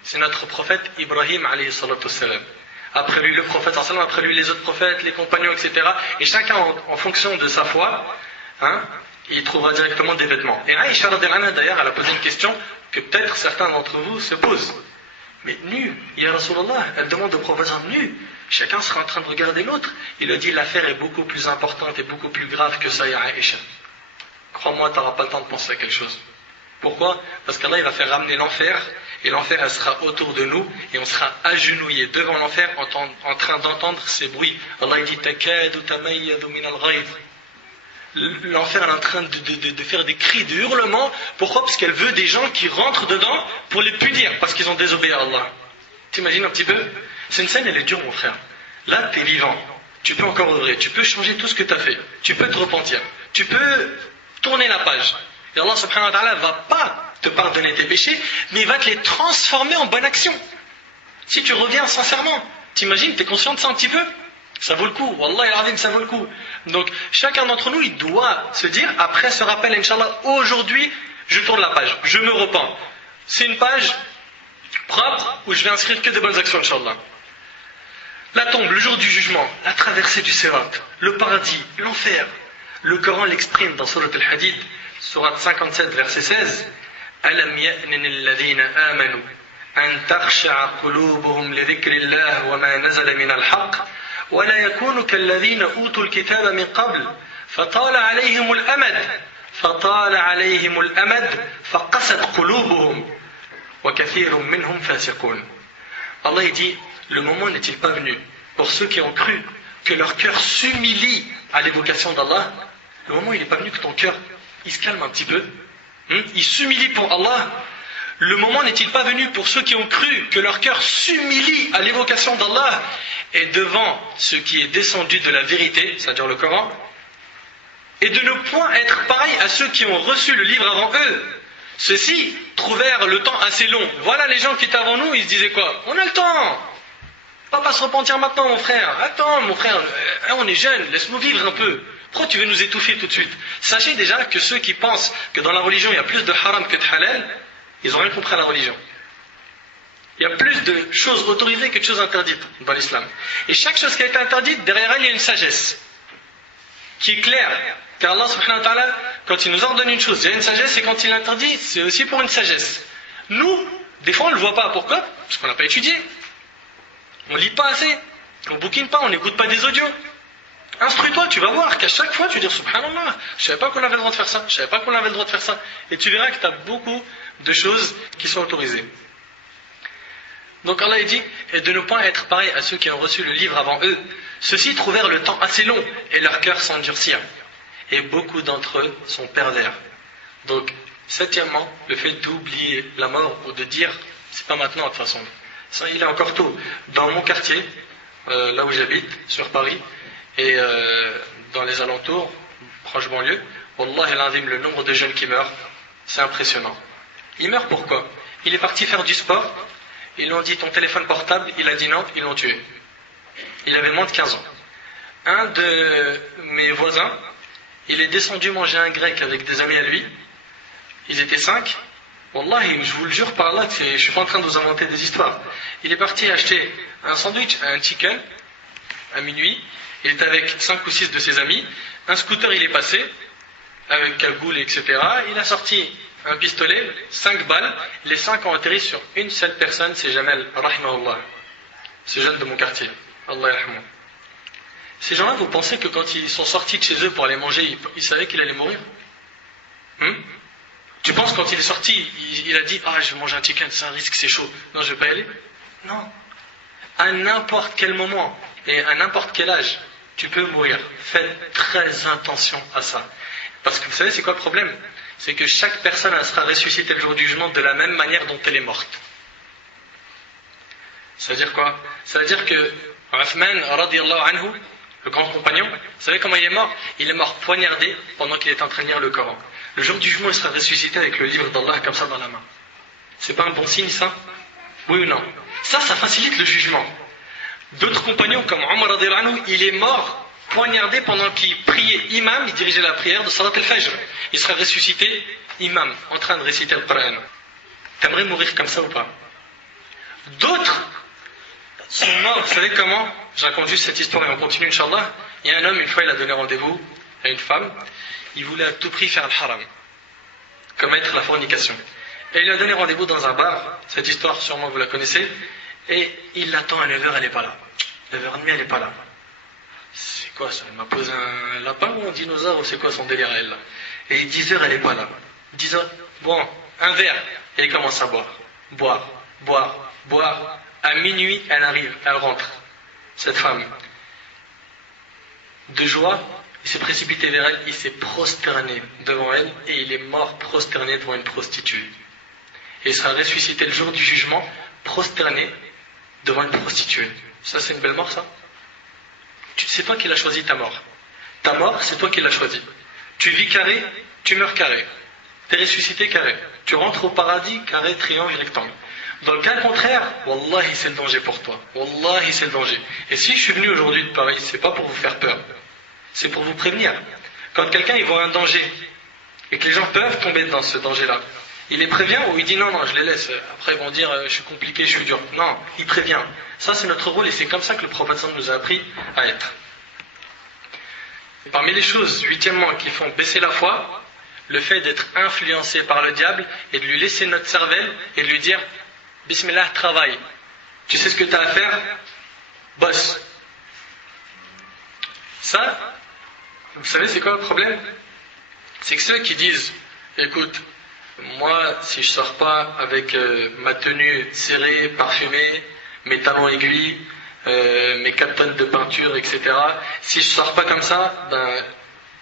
C'est notre prophète Ibrahim alayhi salatu wassalam. Après lui le prophète, après lui les autres prophètes, les compagnons, etc. Et chacun en fonction de sa foi, il trouvera directement des vêtements. Et Aïcha d'ailleurs, elle a posé une question que peut-être certains d'entre vous se posent. Mais nu, ya Rasulallah, elle demande au prophète nu. Chacun sera en train de regarder l'autre. Il a dit l'affaire est beaucoup plus importante et beaucoup plus grave que ça, ya Aïcha. Crois-moi, tu n'auras pas le temps de penser à quelque chose. Pourquoi? Parce qu'Allah il va faire ramener l'enfer, et l'enfer elle sera autour de nous, et on sera agenouillé devant l'enfer en train d'entendre ces bruits. Allah il dit takadu tamayyadu min al-ghayz. L'enfer elle est en train de faire des cris, des hurlements. Pourquoi? Parce qu'elle veut des gens qui rentrent dedans pour les punir, parce qu'ils ont désobéi à Allah. T'imagines un petit peu? C'est une scène, elle est dure mon frère. Là tu es vivant, tu peux encore œuvrer, tu peux changer tout ce que tu as fait, tu peux te repentir, tu peux tourner la page. Et Allah subhanahu wa ta'ala ne va pas te pardonner tes péchés, mais il va te les transformer en bonne action. Si tu reviens sincèrement, t'imagines, tu es conscient de ça un petit peu? Ça vaut le coup, Wallah al-Azim, ça vaut le coup. Donc chacun d'entre nous, il doit se dire, après ce rappel, Inch'Allah, aujourd'hui, je tourne la page, je me repens. C'est une page propre où je vais inscrire que des bonnes actions, Inch'Allah. La tombe, le jour du jugement, la traversée du Sirat, le paradis, l'enfer. Le Coran l'exprime dans Surat al-Hadid, Surat 57, verset 16. أَلَمْ يَأْنِنِ الَّذِينَ آمَنُوا أَنْ تَخْشَعَ قُلُوبُهُمْ لِذِكْرِ اللَّهِ وَمَا نَزَلَ مِنَ الْحَقِّ وَلَا يَكُونُوا كَالَّذِينَ أُوتُوا الْكِتَابَ مِنْ قَبْلِ فَطَالَ عَلَيْهِمُ الْأَمَدُ فَقَسَتْ قُلُوبُهُمْ وَكَثِيرٌ مِّنْهُمْ فَاسِقُونَ. Allah il dit, le moment n'est-il pas venu pour ceux qui ont cru que leur cœur s'humilie à l'évocation d'Allah? Le moment il n'est pas venu que ton cœur il se calme un petit peu, il s'humilie pour Allah. Le moment n'est-il pas venu pour ceux qui ont cru que leur cœur s'humilie à l'évocation d'Allah et devant ce qui est descendu de la vérité, c'est-à-dire le Coran, et de ne point être pareil à ceux qui ont reçu le livre avant eux? Ceux-ci trouvèrent le temps assez long. Voilà les gens qui étaient avant nous, ils se disaient quoi? On a le temps, on va pas se repentir maintenant mon frère. Attends mon frère, on est jeunes, laisse-nous vivre un peu. Pourquoi tu veux nous étouffer tout de suite? Sachez déjà que ceux qui pensent que dans la religion il y a plus de haram que de halal, ils n'ont rien compris à la religion. Il y a plus de choses autorisées que de choses interdites dans l'islam. Et chaque chose qui a été interdite, derrière elle il y a une sagesse qui est claire. Car Allah subhanahu wa ta'ala, quand il nous ordonne une chose, il y a une sagesse, et quand il l'interdit, c'est aussi pour une sagesse. Nous, des fois on ne le voit pas. Pourquoi? Parce qu'on n'a pas étudié. On ne lit pas assez, on ne bouquine pas, on n'écoute pas des audios. Instruis-toi, tu vas voir qu'à chaque fois tu vas dire subhanallah, je ne savais pas qu'on avait le droit de faire ça, je ne savais pas qu'on avait le droit de faire ça. Et tu verras que tu as beaucoup de choses qui sont autorisées. Donc Allah dit, et de ne point être pareil à ceux qui ont reçu le livre avant eux. Ceux-ci trouvèrent le temps assez long et leur cœur s'endurcir. Et beaucoup d'entre eux sont pervers. Donc, septièmement, le fait d'oublier la mort ou de dire, c'est pas maintenant de toute façon. Ça, il est encore tôt. Dans mon quartier, là où j'habite, sur Paris, et dans les alentours, proche banlieue, Wallah al-Azim, le nombre de jeunes qui meurent, c'est impressionnant. Ils meurent pourquoi? Il est parti faire du sport, ils lui ont dit ton téléphone portable, il a dit non, ils l'ont tué. Il avait moins de 15 ans. Un de mes voisins, il est descendu manger un grec avec des amis à lui, ils étaient 5. Wallah, je vous le jure par là, je ne suis pas en train de vous inventer des histoires. il est parti acheter un sandwich, un chicken, à minuit. Il était avec 5 ou 6 de ses amis. Un scooter, il est passé, avec cagoule, etc. Il a sorti un pistolet, 5 balles. Les 5 ont atterri sur une seule personne, c'est Jamal, rahimahullah. Ce jeune de mon quartier. Allah yarhamou. Ces gens-là, vous pensez que quand ils sont sortis de chez eux pour aller manger, ils savaient qu'il allait mourir? Tu penses quand il est sorti, il a dit « Ah, je vais manger un chicken, c'est un risque, c'est chaud. Non, je vais pas y aller ?» Non. À n'importe quel moment et à n'importe quel âge, tu peux mourir. Faites très attention à ça. Parce que vous savez, c'est quoi le problème? C'est que chaque personne elle sera ressuscitée le jour du jugement de la même manière dont elle est morte. Ça veut dire quoi? Ça veut dire que Uthman, radiyallahu anhu, le grand compagnon, vous savez comment il est mort? Il est mort poignardé pendant qu'il était en train de lire le Coran. Le jour du jugement, il sera ressuscité avec le livre d'Allah comme ça dans la main. C'est pas un bon signe ça? Oui ou non? Ça facilite le jugement. D'autres compagnons comme Omar radiyallahu anhu, il est mort poignardé pendant qu'il priait imam, il dirigeait la prière de Salat al-Fajr. Il sera ressuscité imam, en train de réciter le Coran. T'aimerais mourir comme ça ou pas? D'autres sont morts, vous savez comment? Je raconte juste cette histoire et on continue, Inch'Allah. Il y a un homme, une fois, il a donné rendez-vous à une femme. Il voulait à tout prix faire le haram, commettre la fornication. Et il a donné rendez-vous dans un bar. Cette histoire, sûrement, vous la connaissez. Et il l'attend à 9h, elle n'est pas là. 9h30, elle n'est pas là. C'est quoi ça? Elle m'a posé un lapin ou un dinosaure ou c'est quoi son délire, elle là? Et 10h, elle n'est pas là. 10h, bon, un verre. Et il commence à boire. Boire. À minuit, elle arrive, elle rentre. Cette femme. De joie, il s'est précipité vers elle, il s'est prosterné devant elle et il est mort prosterné devant une prostituée. Et il sera ressuscité le jour du jugement, prosterné devant une prostituée. Ça, c'est une belle mort, ça? C'est toi qui l'as choisi ta mort. Ta mort, c'est toi qui l'as choisi. Tu vis carré, tu meurs carré. Tu es ressuscité carré. Tu rentres au paradis carré, triangle, rectangle. Dans le cas contraire, Wallahi, c'est le danger pour toi. Wallahi, c'est le danger. Et si je suis venu aujourd'hui de Paris, c'est pas pour vous faire peur. C'est pour vous prévenir. Quand quelqu'un il voit un danger et que les gens peuvent tomber dans ce danger-là, il les prévient ou il dit non, je les laisse. Après ils vont dire je suis compliqué, je suis dur. Non, il prévient. Ça c'est notre rôle et c'est comme ça que le prophète nous a appris à être. Parmi les choses, huitièmement, qui font baisser la foi, le fait d'être influencé par le diable et de lui laisser notre cervelle et de lui dire Bismillah, travaille. Tu sais ce que tu as à faire? Bosse. Ça, vous savez c'est quoi le problème? C'est que ceux qui disent écoute, moi si je sors pas avec ma tenue serrée, parfumée, mes talons aiguilles, mes 4 tonnes de peinture, etc. Si je sors pas comme ça,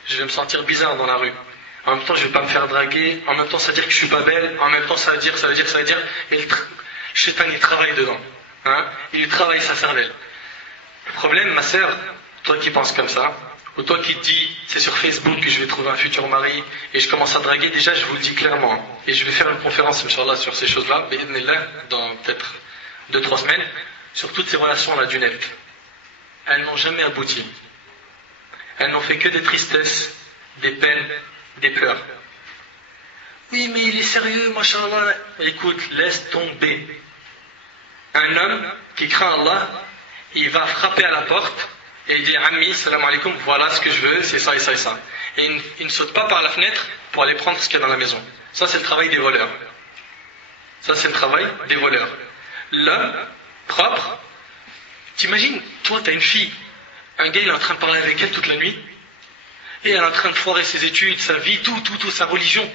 je vais me sentir bizarre dans la rue. En même temps, je vais pas me faire draguer. En même temps, ça veut dire que je suis pas belle. En même temps, ça veut dire. Et le Shaitan, il travaille dedans. Il travaille sa cervelle. Le problème, ma sœur, toi qui penses comme ça, ou toi qui te dis, c'est sur Facebook que je vais trouver un futur mari, et je commence à draguer, déjà, je vous le dis clairement. Et je vais faire une conférence, Inch'Allah, sur ces choses-là, dans peut-être 2-3 semaines, sur toutes ces relations-là du net. Elles n'ont jamais abouti. Elles n'ont fait que des tristesses, des peines, des pleurs. Oui, mais il est sérieux, machallah. Écoute, laisse tomber. Un homme qui craint Allah, il va frapper à la porte et il dit Ami, salam alaikum, voilà ce que je veux, c'est ça et ça et ça. Et il ne saute pas par la fenêtre pour aller prendre ce qu'il y a dans la maison. Ça, c'est le travail des voleurs. L'homme propre, t'imagines, toi, t'as une fille, un gars, il est en train de parler avec elle toute la nuit, et elle est en train de foirer ses études, sa vie, tout, sa religion.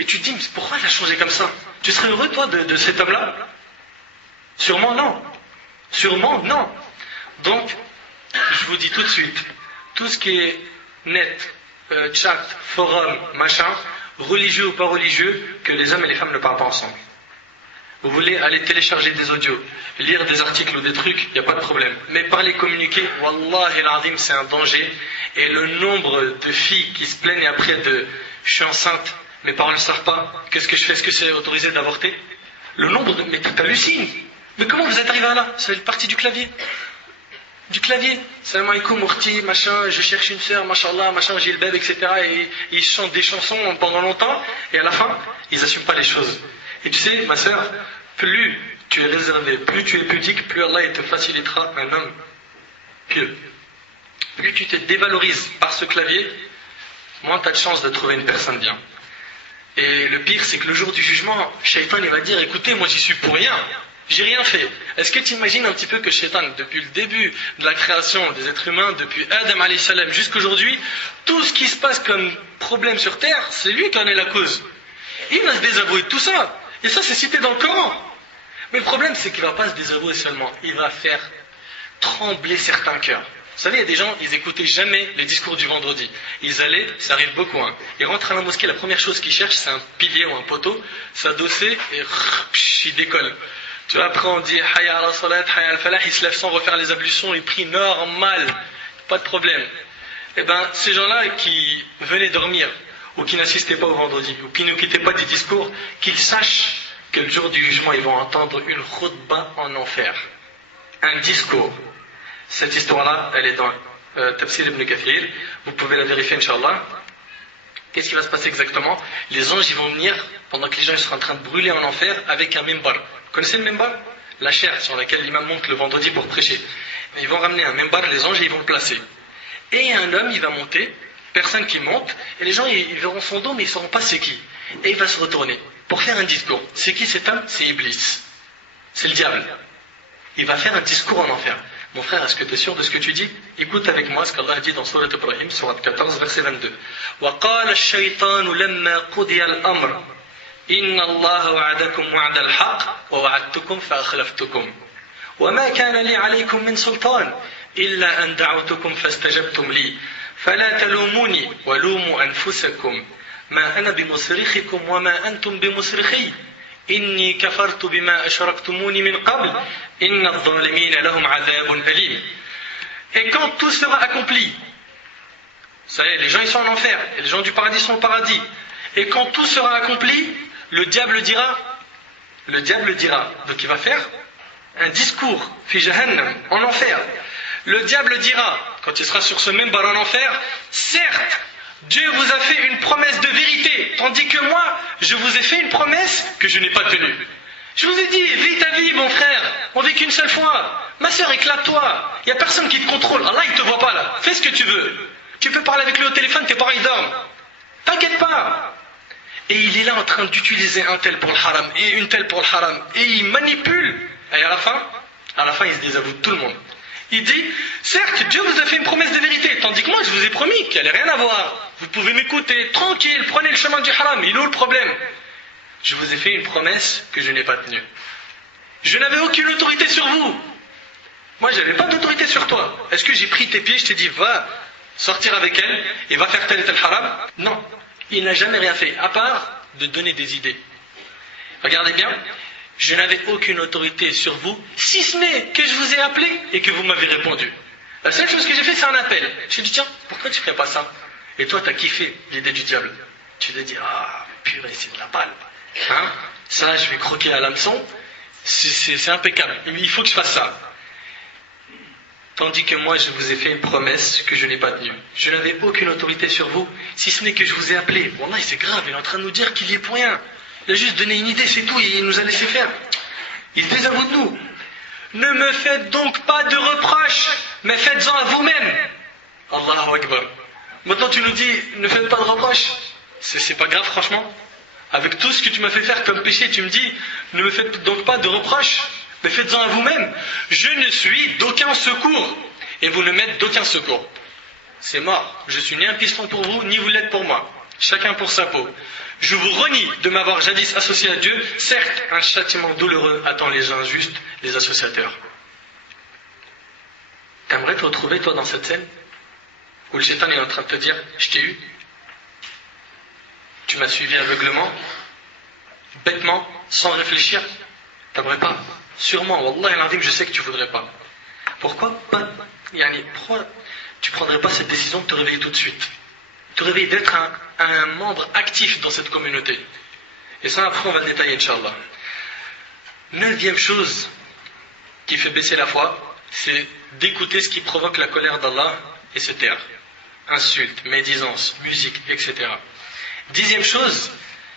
Et tu te dis, mais pourquoi elle a changé comme ça? Tu serais heureux, toi, de cet homme-là? Sûrement non. Donc, je vous dis tout de suite, tout ce qui est net, chat, forum, machin, religieux ou pas religieux, que les hommes et les femmes ne parlent pas ensemble. Vous voulez aller télécharger des audios, lire des articles ou des trucs, il n'y a pas de problème. Mais parler, communiquer, Wallahi al-Azim, c'est un danger. Et le nombre de filles qui se plaignent après de « je suis enceinte, mes parents ne le savent pas, qu'est-ce que je fais, est-ce que c'est autorisé d'avorter ?» Le nombre de... Mais t'hallucines. Mais comment vous êtes arrivé à là? C'est parti du clavier. Salam alaikum, Mourti, machin, je cherche une sœur, machallah, machin, j'ai le bébé, etc. Et ils chantent des chansons pendant longtemps, et à la fin, ils n'assument pas les choses. Et tu sais, ma sœur, plus tu es réservé, plus tu es pudique, plus Allah il te facilitera un homme pieux. Plus tu te dévalorises par ce clavier, moins tu as de chance de trouver une personne bien. Et le pire, c'est que le jour du jugement, Shaitan il va dire, écoutez, moi j'y suis pour rien, j'ai rien fait. Est-ce que tu imagines un petit peu que Shaitan, depuis le début de la création des êtres humains, depuis Adam alayhi salam jusqu'à aujourd'hui, tout ce qui se passe comme problème sur terre, c'est lui qui en est la cause. Il va se désavouer de tout ça. Et ça, c'est cité dans le Coran. Mais le problème, c'est qu'il ne va pas se désavouer seulement. Il va faire trembler certains cœurs. Vous savez, il y a des gens, ils n'écoutaient jamais les discours du vendredi. Ils allaient, ça arrive beaucoup, hein. Ils rentrent à la mosquée, la première chose qu'ils cherchent, c'est un pilier ou un poteau, s'adosser et ils décollent. Tu vois, après on dit Hayya ala salat, Hayya al falah, ils se lèvent sans refaire les ablutions, ils prient normal, pas de problème. Eh bien, ces gens-là qui venaient dormir, ou qui n'assistaient pas au vendredi, ou qui ne quittaient pas des discours, qu'ils sachent que le jour du jugement, ils vont entendre une khutba en enfer. Un discours. Cette histoire-là, elle est dans Tafsir ibn Kathir. Vous pouvez la vérifier, Inch'Allah. Qu'est-ce qui va se passer exactement? Les anges, ils vont venir, pendant que les gens ils seront en train de brûler en enfer, avec un mimbar. Vous connaissez le mimbar? La chair sur laquelle l'imam monte le vendredi pour prêcher. Ils vont ramener un mimbar, les anges, et ils vont le placer. Et un homme, il va monter, personne qui monte, et les gens, ils verront son dos, mais ils ne sauront pas c'est qui. Et il va se retourner pour faire un discours. C'est qui cet homme? C'est Iblis. C'est le diable. Il va faire un discours en enfer. Mon frère, est-ce que tu es sûr de ce que tu dis? Écoute avec moi ce qu'Allah dit dans Surat Ibrahim, Surat 14, verset 22. وَقَالَ الشَّيْطَانُ لَمَّا قُضِيَ الْأَمْرِ إِنَّ اللَّهَ وَعَدَكُمْ وَعْدَ الْحَقِّ وَوَعَدتُكُمْ فَأَخْلَفْتُكُمْ وَمَا كَانَ لِي عَلَيْكُمْ مِنْ سُلْطَانٍ إِلَّا أَنْ دَعَوْتُكُمْ فَاسْتَجَبْتُمْ لِي فَلَا تَلُومُونِي وَلُومُوا أَنفُسَكُمْ مَا أَنَا بِمُصْرِخِكُمْ وَمَا أَنْتُمْ بِمُصْرِخِيَّ إني كفرت بما أشركتموني من قبل إن الظالمين لهم عذاب أليم. Et quand tout sera accompli, ça y est, les gens ils sont en enfer, et les gens du paradis sont au paradis. Et quand tout sera accompli, le diable dira, donc il va faire un discours, fi jahannam, en enfer. Le diable dira, quand il sera sur ce même bar en enfer, certes, Dieu vous a fait une promesse de vérité, tandis que moi, je vous ai fait une promesse que je n'ai pas tenue. Je vous ai dit, vis ta vie, mon frère, on vit qu'une seule fois. Ma soeur, éclate-toi. Il n'y a personne qui te contrôle. Allah, il ne te voit pas là. Fais ce que tu veux. Tu peux parler avec lui au téléphone, tes parents, ils dorment. T'inquiète pas. Et il est là en train d'utiliser un tel pour le haram et une telle pour le haram. Et il manipule. Et à la fin, il se désavoue de tout le monde. Il dit, certes, Dieu vous a fait une promesse de vérité, tandis que moi, je vous ai promis qu'il n'y allait rien à voir. Vous pouvez m'écouter, tranquille, prenez le chemin du haram, il est où le problème? Je vous ai fait une promesse que je n'ai pas tenue. Je n'avais aucune autorité sur vous. Moi, je n'avais pas d'autorité sur toi. Est-ce que j'ai pris tes pieds, je t'ai dit, va sortir avec elle et va faire tel et tel haram? Non, il n'a jamais rien fait, à part de donner des idées. Regardez bien. Je n'avais aucune autorité sur vous, si ce n'est que je vous ai appelé et que vous m'avez répondu. La seule chose que j'ai fait, c'est un appel. Je me dit, tiens, pourquoi tu ne ferais pas ça? Et toi, tu as kiffé l'idée du diable. Tu t'es dit, ah, purée, c'est de la balle. Hein? Ça, je vais croquer à l'hameçon. C'est impeccable. Il faut que je fasse ça. Tandis que moi, je vous ai fait une promesse que je n'ai pas tenue. Je n'avais aucune autorité sur vous, si ce n'est que je vous ai appelé. Wallah, c'est grave, il est en train de nous dire qu'il y est pour rien. Il a juste donné une idée, c'est tout, et il nous a laissé faire. Il se désavoue de nous. Ne me faites donc pas de reproches, mais faites-en à vous-même. Allahu Akbar. Maintenant tu nous dis, ne faites pas de reproches. C'est pas grave, franchement. Avec tout ce que tu m'as fait faire comme péché, tu me dis, ne me faites donc pas de reproches, mais faites-en à vous-même. Je ne suis d'aucun secours, et vous ne m'êtes d'aucun secours. C'est mort. Je suis ni un piston pour vous, ni vous l'êtes pour moi. Chacun pour sa peau. Je vous renie de m'avoir jadis associé à Dieu. Certes, un châtiment douloureux attend les injustes, les associateurs. T'aimerais te retrouver, toi, dans cette scène où le shaitan est en train de te dire, je t'ai eu, tu m'as suivi aveuglement, bêtement, sans réfléchir? T'aimerais pas? Sûrement, Wallah al-Azim, je sais que tu voudrais pas. Pourquoi pas? Pourquoi tu prendrais pas cette décision de te réveiller tout de suite? Te réveiller, d'être un membre actif dans cette communauté. Et ça, après, on va le détailler, Inch'Allah. 9e chose qui fait baisser la foi, c'est d'écouter ce qui provoque la colère d'Allah et se taire. Insultes, médisances, musique, etc. 10e chose,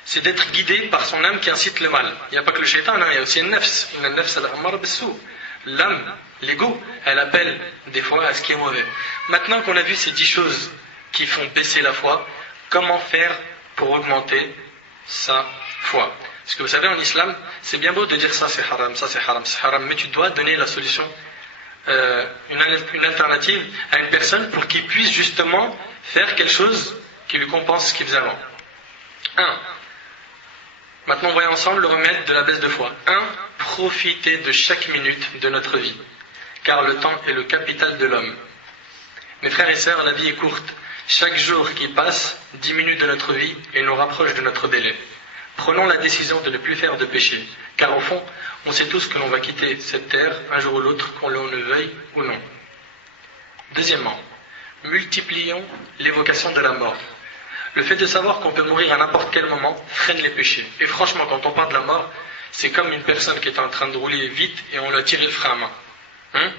c'est d'être guidé par son âme qui incite le mal. Il n'y a pas que le shaitan, hein, il y a aussi une nafs. Une nafs al-ammara bis-sou. L'âme, l'ego, elle appelle des fois à ce qui est mauvais. Maintenant qu'on a vu ces 10 choses qui font baisser la foi, comment faire pour augmenter sa foi? Parce que vous savez, en islam, c'est bien beau de dire ça c'est haram, ça c'est haram, c'est haram, mais tu dois donner la solution, une alternative à une personne pour qu'il puisse justement faire quelque chose qui lui compense ce qu'il faisait avant. 1. Maintenant, voyons ensemble le remède de la baisse de foi. 1. Profiter de chaque minute de notre vie, car le temps est le capital de l'homme. Mes frères et sœurs, la vie est courte. Chaque jour qui passe diminue de notre vie et nous rapproche de notre délai. Prenons la décision de ne plus faire de péché, car au fond, on sait tous que l'on va quitter cette terre un jour ou l'autre, qu'on le veuille ou non. Deuxièmement, multiplions l'évocation de la mort. Le fait de savoir qu'on peut mourir à n'importe quel moment freine les péchés. Et franchement, quand on parle de la mort, c'est comme une personne qui est en train de rouler vite et on lui a tiré le frein à main.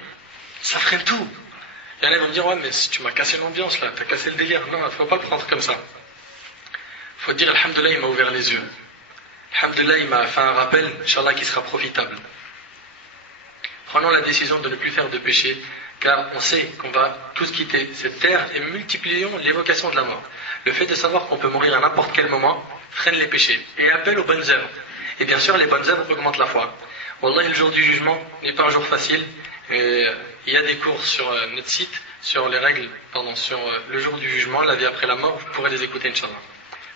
Ça freine tout. Il y en a qui vont me dire, ouais, mais tu m'as cassé l'ambiance là, tu as cassé le délire. Non, il ne faut pas le prendre comme ça. Il faut dire, alhamdoulilah, il m'a ouvert les yeux. Alhamdoulilah, il m'a fait un rappel, Inch'Allah, qui sera profitable. Prenons la décision de ne plus faire de péché, car on sait qu'on va tous quitter cette terre et multiplions l'évocation de la mort. Le fait de savoir qu'on peut mourir à n'importe quel moment freine les péchés et appelle aux bonnes œuvres. Et bien sûr, les bonnes œuvres augmentent la foi. Wallahi, le jour du jugement n'est pas un jour facile. Et il y a des cours sur notre site, sur les règles, sur le jour du jugement, la vie après la mort, vous pourrez les écouter, Inch'Allah.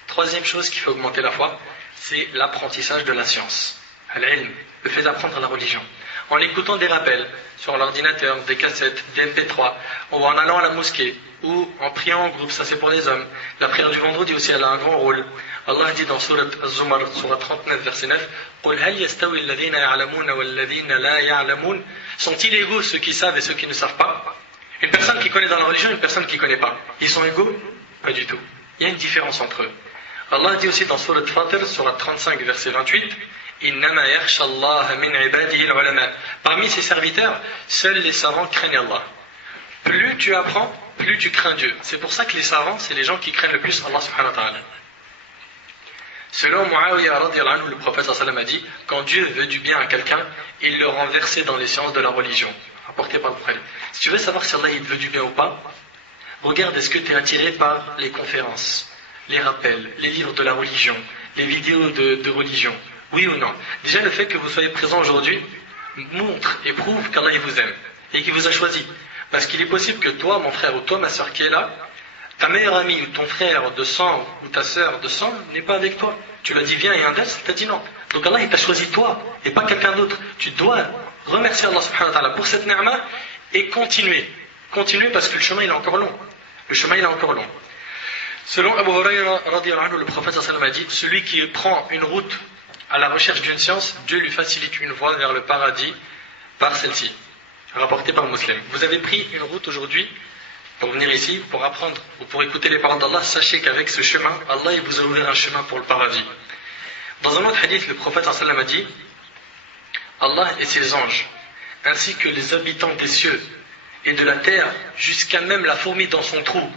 Troisième chose qui fait augmenter la foi, c'est l'apprentissage de la science. Al-ilm, le fait d'apprendre la religion. En écoutant des rappels sur l'ordinateur, des cassettes, des MP3, ou en allant à la mosquée, ou en priant en groupe, ça c'est pour les hommes. La prière du vendredi aussi, elle a un grand rôle. Allah dit dans Surat Az-Zumar, Surat 39, verset 9, قُلْ هَلْ يَسْتَوِي الَّذِينَ يَعْلَمُونَ وَالَّذِينَ لَا يَعْلَمُونَ. Sont-ils égaux ceux qui savent et ceux qui ne savent pas? Une personne qui connaît dans la religion et une personne qui ne connaît pas, ils sont égaux? Pas du tout. Il y a une différence entre eux. Allah dit aussi dans Surat Fatir, Surat 35, verset 28, إِنَّمَا يَخْشَى اللَّهَ مِنْ عِبَادِهِ الْعُلَمَاء. Parmi ses serviteurs, seuls les savants craignent Allah. Plus tu apprends, plus tu crains Dieu. C'est pour ça que les savants, c'est les gens qui craignent le plus Allah subhanahu wa ta'ala. Selon Muawiyah radiyallahu anhu, le prophète sallallahu alayhi wa sallam a dit, quand Dieu veut du bien à quelqu'un, il le rend versé dans les sciences de la religion. Rapporté par le Bukhari. Si tu veux savoir si Allah il te veut du bien ou pas, regarde est-ce que tu es attiré par les conférences, les rappels, les livres de la religion, les vidéos de religion. Oui ou non? Déjà le fait que vous soyez présent aujourd'hui montre et prouve qu'Allah il vous aime et qu'il vous a choisi. Parce qu'il est possible que toi, mon frère, ou toi, ma soeur qui est là, ta meilleure amie ou ton frère de sang ou ta soeur de sang n'est pas avec toi. Tu lui as dit viens et inverse, il t'a dit non. Donc Allah il t'a choisi toi et pas quelqu'un d'autre. Tu dois remercier Allah subhanahu wa ta'ala pour cette ni'ma et continuer. Continuer parce que le chemin il est encore long. Le chemin il est encore long. Selon Abu Huraira radiyallahu anhu, le prophète sallallahu alayhi wa sallam a dit, celui qui prend une route à la recherche d'une science, Dieu lui facilite une voie vers le paradis par celle-ci. Rapporté par Muslim. Vous avez pris une route aujourd'hui pour venir ici, pour apprendre ou pour écouter les paroles d'Allah, sachez qu'avec ce chemin, Allah il vous a ouvert un chemin pour le paradis. Dans un autre hadith, le prophète sallallahu alayhi wa sallam a dit, Allah et ses anges, ainsi que les habitants des cieux et de la terre, jusqu'à même la fourmi dans son trou,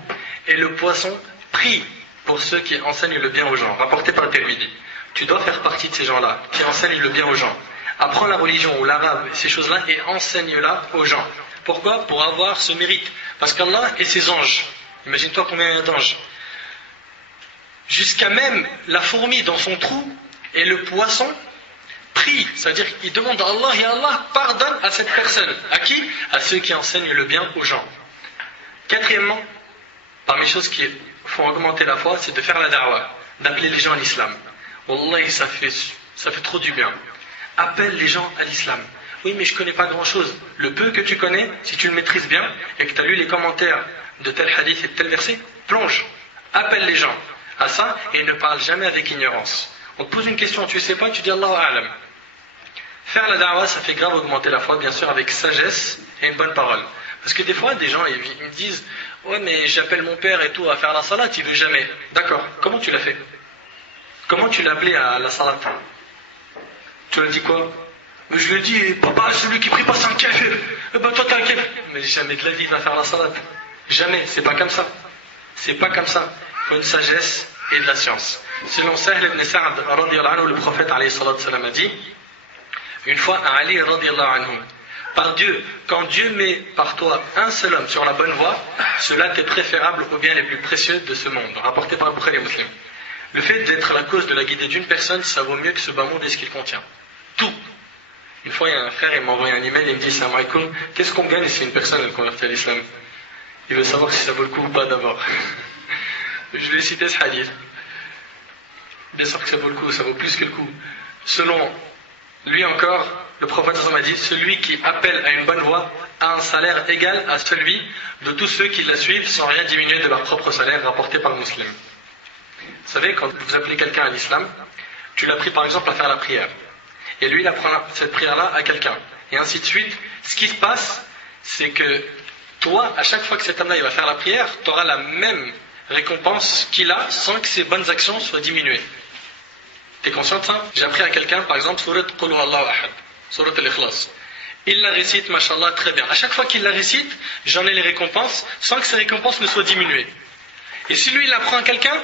et le poisson, prient pour ceux qui enseignent le bien aux gens. Rapporté par Tirmidhi. Tu dois faire partie de ces gens-là, qui enseignent le bien aux gens. Apprends la religion ou l'arabe, ces choses-là, et enseigne-la aux gens. Pourquoi? Pour avoir ce mérite. Parce qu'Allah et ses anges, imagine-toi combien il y a d'anges, jusqu'à même la fourmi dans son trou et le poisson prie, c'est-à-dire qu'il demande à Allah et Allah pardonne à cette personne. À qui? À ceux qui enseignent le bien aux gens. Quatrièmement, parmi les choses qui font augmenter la foi, c'est de faire la da'wah, d'appeler les gens à l'islam. Wallahi, ça fait trop du bien. Appelle les gens à l'islam. Oui, mais je ne connais pas grand-chose. Le peu que tu connais, si tu le maîtrises bien, et que tu as lu les commentaires de tel hadith et de tel verset, plonge. Appelle les gens à ça et ne parle jamais avec ignorance. On te pose une question, tu ne sais pas, tu dis Allahu a'lam. Faire la da'wah, ça fait grave augmenter la foi, bien sûr, avec sagesse et une bonne parole. Parce que des fois, des gens, ils me disent, ouais, mais j'appelle mon père et tout à faire la salat, il ne veut jamais. D'accord, comment tu l'as fait? Comment tu l'as appelé à la salat? Tu lui as dit quoi? Mais je lui ai dit, papa, celui qui prie pas c'est un kafir. Eh ben toi t'es un kafir. Mais jamais de la vie il va faire la salat. Jamais, c'est pas comme ça. C'est pas comme ça. Il faut une sagesse et de la science. Selon Sahl ibn Sa'd, radiyallahu anhu, le prophète alayhi salatu salam a dit, une fois à Ali radiyallahu anhu, par Dieu, quand Dieu met par toi un seul homme sur la bonne voie, cela t'est préférable aux biens les plus précieux de ce monde. Rapporté par Bukhari et Muslim. Le fait d'être la cause de la guidée d'une personne, ça vaut mieux que ce bas monde et ce qu'il contient. Tout. Une fois, il y a un frère, il m'a envoyé un email, il me dit, Salam alaikum, qu'est-ce qu'on gagne si une personne elle convertit à l'islam? Il veut savoir si ça vaut le coup ou pas d'abord. Je lui ai cité ce hadith. Bien sûr que ça vaut le coup, ça vaut plus que le coup. Selon lui encore, le prophète a dit, celui qui appelle à une bonne voie a un salaire égal à celui de tous ceux qui la suivent sans rien diminuer de leur propre salaire, rapporté par le musulman. Vous savez, quand vous appelez quelqu'un à l'islam, tu l'as pris par exemple à faire la prière. Et lui, il apprend cette prière-là à quelqu'un. Et ainsi de suite. Ce qui se passe, c'est que toi, à chaque fois que cet homme-là il va faire la prière, tu auras la même récompense qu'il a sans que ses bonnes actions soient diminuées. Tu es conscient de ça? J'ai appris à quelqu'un, par exemple, Surat Qul Huwallahu Ahad, Surat Al-Ikhlas. Il la récite, mashallah, très bien. À chaque fois qu'il la récite, j'en ai les récompenses sans que ces récompenses ne soient diminuées. Et si lui, il apprend à quelqu'un,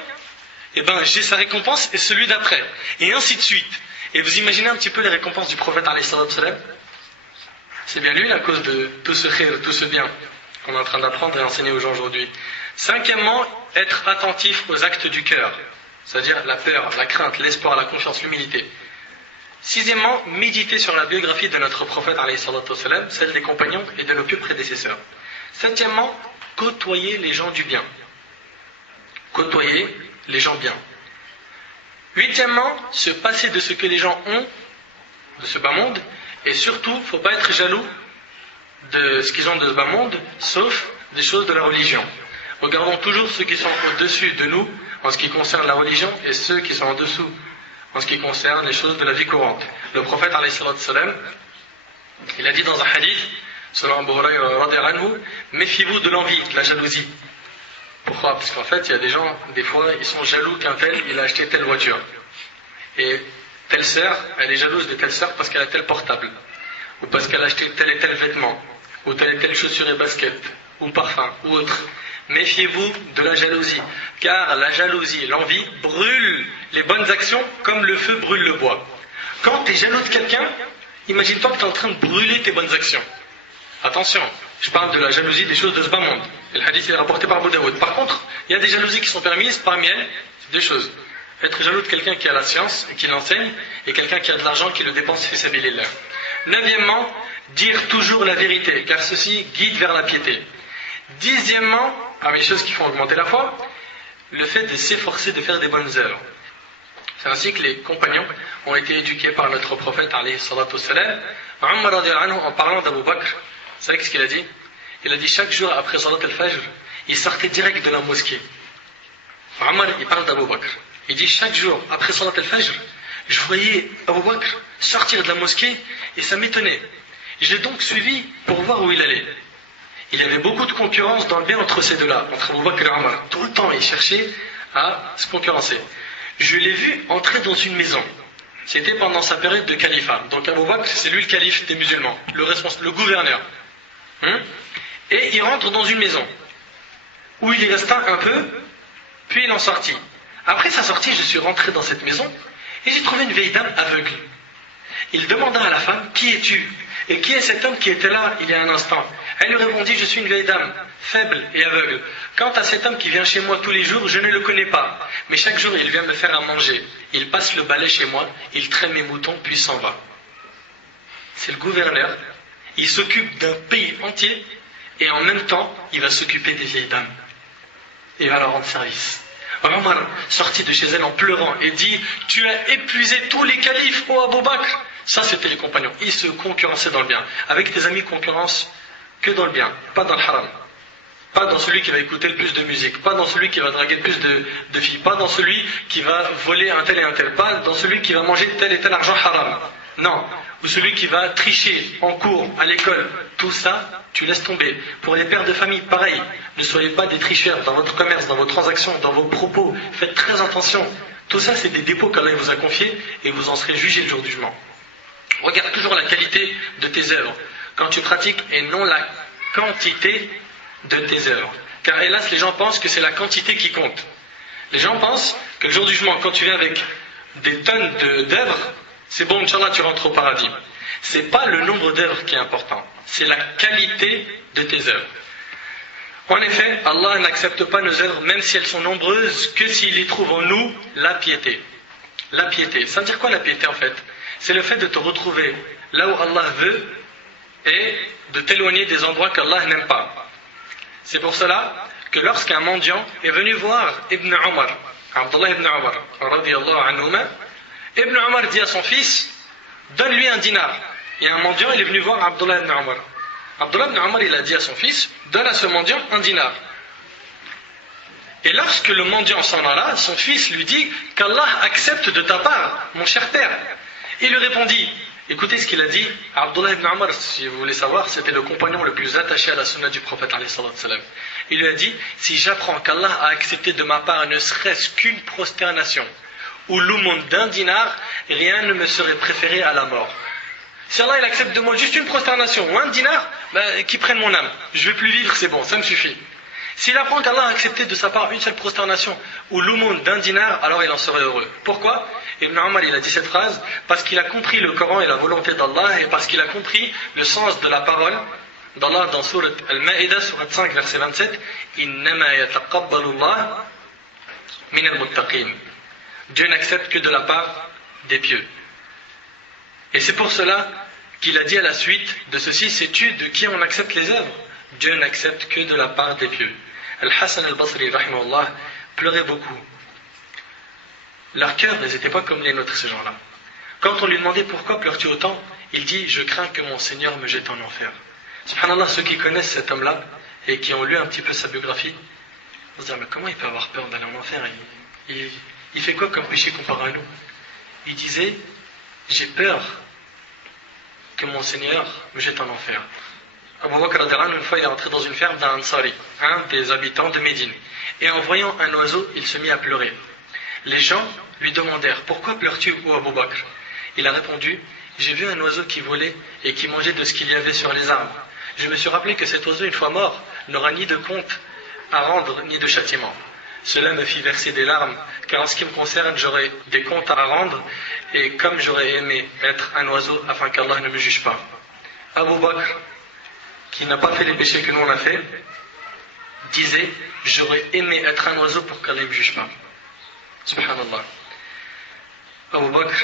eh ben, j'ai sa récompense et celui d'après. Et ainsi de suite. Et vous imaginez un petit peu les récompenses du prophète alayhi salatu salam? C'est bien lui la cause de tout ce khir, tout ce bien qu'on est en train d'apprendre et enseigner aux gens aujourd'hui. Cinquièmement, être attentif aux actes du cœur. C'est-à-dire la peur, la crainte, l'espoir, la confiance, l'humilité. Sixièmement, méditer sur la biographie de notre prophète alayhi salatu salam, celle des compagnons et de nos pieux prédécesseurs. Septièmement, côtoyer les gens du bien. Côtoyer les gens bien. Huitièmement, se passer de ce que les gens ont, de ce bas monde, et surtout, il ne faut pas être jaloux de ce qu'ils ont de ce bas monde, sauf des choses de la religion. Regardons toujours ceux qui sont au-dessus de nous, en ce qui concerne la religion, et ceux qui sont en dessous, en ce qui concerne les choses de la vie courante. Le prophète, alayhi salatu salam, il a dit dans un hadith, selon Abu Hurayra radiyallahu anhu, méfiez-vous de l'envie, de la jalousie. Pourquoi? Parce qu'en fait, il y a des gens, des fois, ils sont jaloux qu'un tel, il a acheté telle voiture. Et telle sœur, elle est jalouse de telle sœur parce qu'elle a tel portable. Ou parce qu'elle a acheté tel et tel vêtement. Ou telle et telle chaussure et basket. Ou parfum, ou autre. Méfiez-vous de la jalousie. Car la jalousie, l'envie, brûle les bonnes actions comme le feu brûle le bois. Quand tu es jaloux de quelqu'un, imagine-toi que tu es en train de brûler tes bonnes actions. Attention, je parle de la jalousie des choses de ce bas monde. Et le hadith est rapporté par Abu Daoud. Par contre, il y a des jalousies qui sont permises, parmi elles, deux choses. Être jaloux de quelqu'un qui a la science et qui l'enseigne, et quelqu'un qui a de l'argent qui le dépense fi sabilillah. Neuvièmement, dire toujours la vérité, car ceci guide vers la piété. Dixièmement, parmi les choses qui font augmenter la foi, le fait de s'efforcer de faire des bonnes œuvres. C'est ainsi que les compagnons ont été éduqués par notre prophète, alayhi salatu wassalam. Umar radiyallahu anhu, en parlant d'Abu Bakr, vous savez ce qu'il a dit? Il a dit chaque jour après Salat al-Fajr, il sortait direct de la mosquée. Umar, il parle d'Abu Bakr. Il dit chaque jour après Salat al-Fajr, je voyais Abu Bakr sortir de la mosquée et ça m'étonnait. Je l'ai donc suivi pour voir où il allait. Il y avait beaucoup de concurrence dans le bien entre ces deux-là, entre Abu Bakr et Umar. Tout le temps, il cherchait à se concurrencer. Je l'ai vu entrer dans une maison. C'était pendant sa période de califat. Donc Abu Bakr, c'est lui le calife des musulmans, le gouverneur. Et il rentre dans une maison où il y resta un peu, puis il en sortit. Après sa sortie, je suis rentré dans cette maison et j'ai trouvé une vieille dame aveugle. Il demanda à la femme, qui es-tu? Et qui est cet homme qui était là il y a un instant? Elle lui répondit, je suis une vieille dame, faible et aveugle. Quant à cet homme qui vient chez moi tous les jours, je ne le connais pas. Mais chaque jour, il vient me faire à manger. Il passe le balai chez moi, il traîne mes moutons, puis s'en va. C'est le gouverneur. Il s'occupe d'un pays entier et en même temps, il va s'occuper des vieilles dames. Il va leur rendre service. Omar sortit de chez elle en pleurant et dit, tu as épuisé tous les califes, ô Abu Bakr. Ça, c'était les compagnons. Ils se concurrençaient dans le bien. Avec tes amis, concurrence que dans le bien, pas dans le haram. Pas dans celui qui va écouter le plus de musique, pas dans celui qui va draguer le plus de filles, pas dans celui qui va voler un tel et un tel, pas dans celui qui va manger tel et tel argent haram. Non, ou celui qui va tricher en cours, à l'école. Tout ça, tu laisses tomber. Pour les pères de famille, pareil. Ne soyez pas des tricheurs dans votre commerce, dans vos transactions, dans vos propos. Faites très attention. Tout ça, c'est des dépôts qu'Allah vous a confiés et vous en serez jugés le jour du jugement. Regarde toujours la qualité de tes œuvres quand tu pratiques et non la quantité de tes œuvres. Car hélas, les gens pensent que c'est la quantité qui compte. Les gens pensent que le jour du jugement, quand tu viens avec des tonnes d'œuvres, c'est bon, Inch'Allah, tu rentres au paradis. C'est pas le nombre d'œuvres qui est important, c'est la qualité de tes œuvres. En effet, Allah n'accepte pas nos œuvres, même si elles sont nombreuses, que s'il y trouve en nous la piété. La piété. Ça veut dire quoi la piété en fait? C'est le fait de te retrouver là où Allah veut et de t'éloigner des endroits qu'Allah n'aime pas. C'est pour cela que lorsqu'un mendiant est venu voir Ibn Omar, Abdullah ibn Omar, radiyallahu anhuma, Ibn Omar dit à son fils, donne-lui un dinar. Il y a un mendiant, il est venu voir Abdullah ibn Omar. Abdullah ibn Omar, il a dit à son fils, donne à ce mendiant un dinar. Et lorsque le mendiant s'en alla, son fils lui dit qu'Allah accepte de ta part, mon cher père. Il lui répondit, écoutez ce qu'il a dit, Abdullah ibn Omar, si vous voulez savoir, c'était le compagnon le plus attaché à la sunna du prophète alayhi salam. Il lui a dit, si j'apprends qu'Allah a accepté de ma part ne serait-ce qu'une prosternation ou l'aumône d'un dinar, rien ne me serait préféré à la mort. Si Allah il accepte de moi juste une prosternation ou un dinar, qu'il prenne mon âme. Je ne vais plus vivre, c'est bon, ça me suffit. S'il apprend qu'Allah a accepté de sa part une seule prosternation ou l'aumône d'un dinar, alors il en serait heureux. Pourquoi? Ibn Omar il a dit cette phrase parce qu'il a compris le Coran et la volonté d'Allah et parce qu'il a compris le sens de la parole d'Allah dans Surat Al-Ma'idah, Surat 5, verset 27. Innama yataqabbalu Allah min al-muttaqin. Dieu n'accepte que de la part des pieux. Et c'est pour cela qu'il a dit à la suite de ceci, sais-tu de qui on accepte les œuvres? Dieu n'accepte que de la part des pieux. Al-Hassan al-Basri, rahimahullah, pleurait beaucoup. Leurs cœurs n'étaient pas comme les nôtres, ces gens-là. Quand on lui demandait pourquoi pleures-tu autant, il dit, je crains que mon Seigneur me jette en enfer. Subhanallah, ceux qui connaissent cet homme-là et qui ont lu un petit peu sa biographie, vont se dire, mais comment il peut avoir peur d'aller en enfer? Il fait quoi comme péché comparé à nous? Il disait, j'ai peur que mon Seigneur me jette en enfer. Abu Bakr une fois il est entré dans une ferme d'un Ansari, un des habitants de Médine, et en voyant un oiseau il se mit à pleurer. Les gens lui demandèrent, pourquoi pleures-tu, ô Abu Bakr? Il a répondu, j'ai vu un oiseau qui volait et qui mangeait de ce qu'il y avait sur les arbres. Je me suis rappelé que cet oiseau, une fois mort, n'aura ni de compte à rendre ni de châtiment. Cela me fit verser des larmes, car en ce qui me concerne, j'aurai des comptes à rendre, et comme j'aurais aimé être un oiseau afin qu'Allah ne me juge pas. Abu Bakr, qui n'a pas fait les péchés que nous on a fait, disait, j'aurais aimé être un oiseau pour qu'Allah ne me juge pas. Subhanallah. Abu Bakr,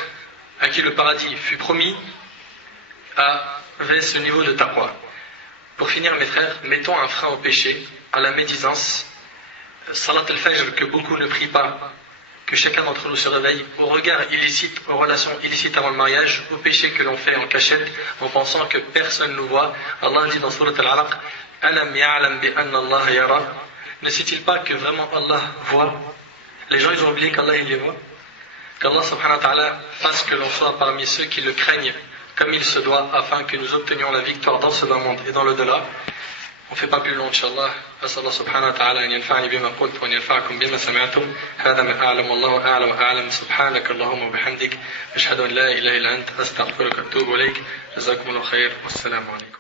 à qui le paradis fut promis, avait ce niveau de taqwa. Pour finir, mes frères, mettons un frein au péché, à la médisance, Salat al-Fajr que beaucoup ne prient pas, que chacun d'entre nous se réveille, au regard illicite, aux relations illicites avant le mariage, aux péchés que l'on fait en cachette, en pensant que personne ne nous voit. Allah dit dans Surat Al-Alaq, Alam ya'lam bi anna Allah yara. Ne sait-il pas que vraiment Allah voit? Les gens ils ont oublié qu'Allah il les voit. Qu'Allah subhanahu wa ta'ala fasse que l'on soit parmi ceux qui le craignent comme il se doit, afin que nous obtenions la victoire dans ce bas monde et dans l'au-delà. On ne fait pas plus long, Inch'Allah. أسأل الله سبحانه وتعالى أن ينفعني بما قلت وأن ينفعكم بما سمعتم. هذا ما أعلم والله أعلم وأعلم. سبحانك اللهم وبحمدك أشهد أن لا إله إلا أنت أستغفرك وأتوب إليك. جزاكم الله خير والسلام عليكم.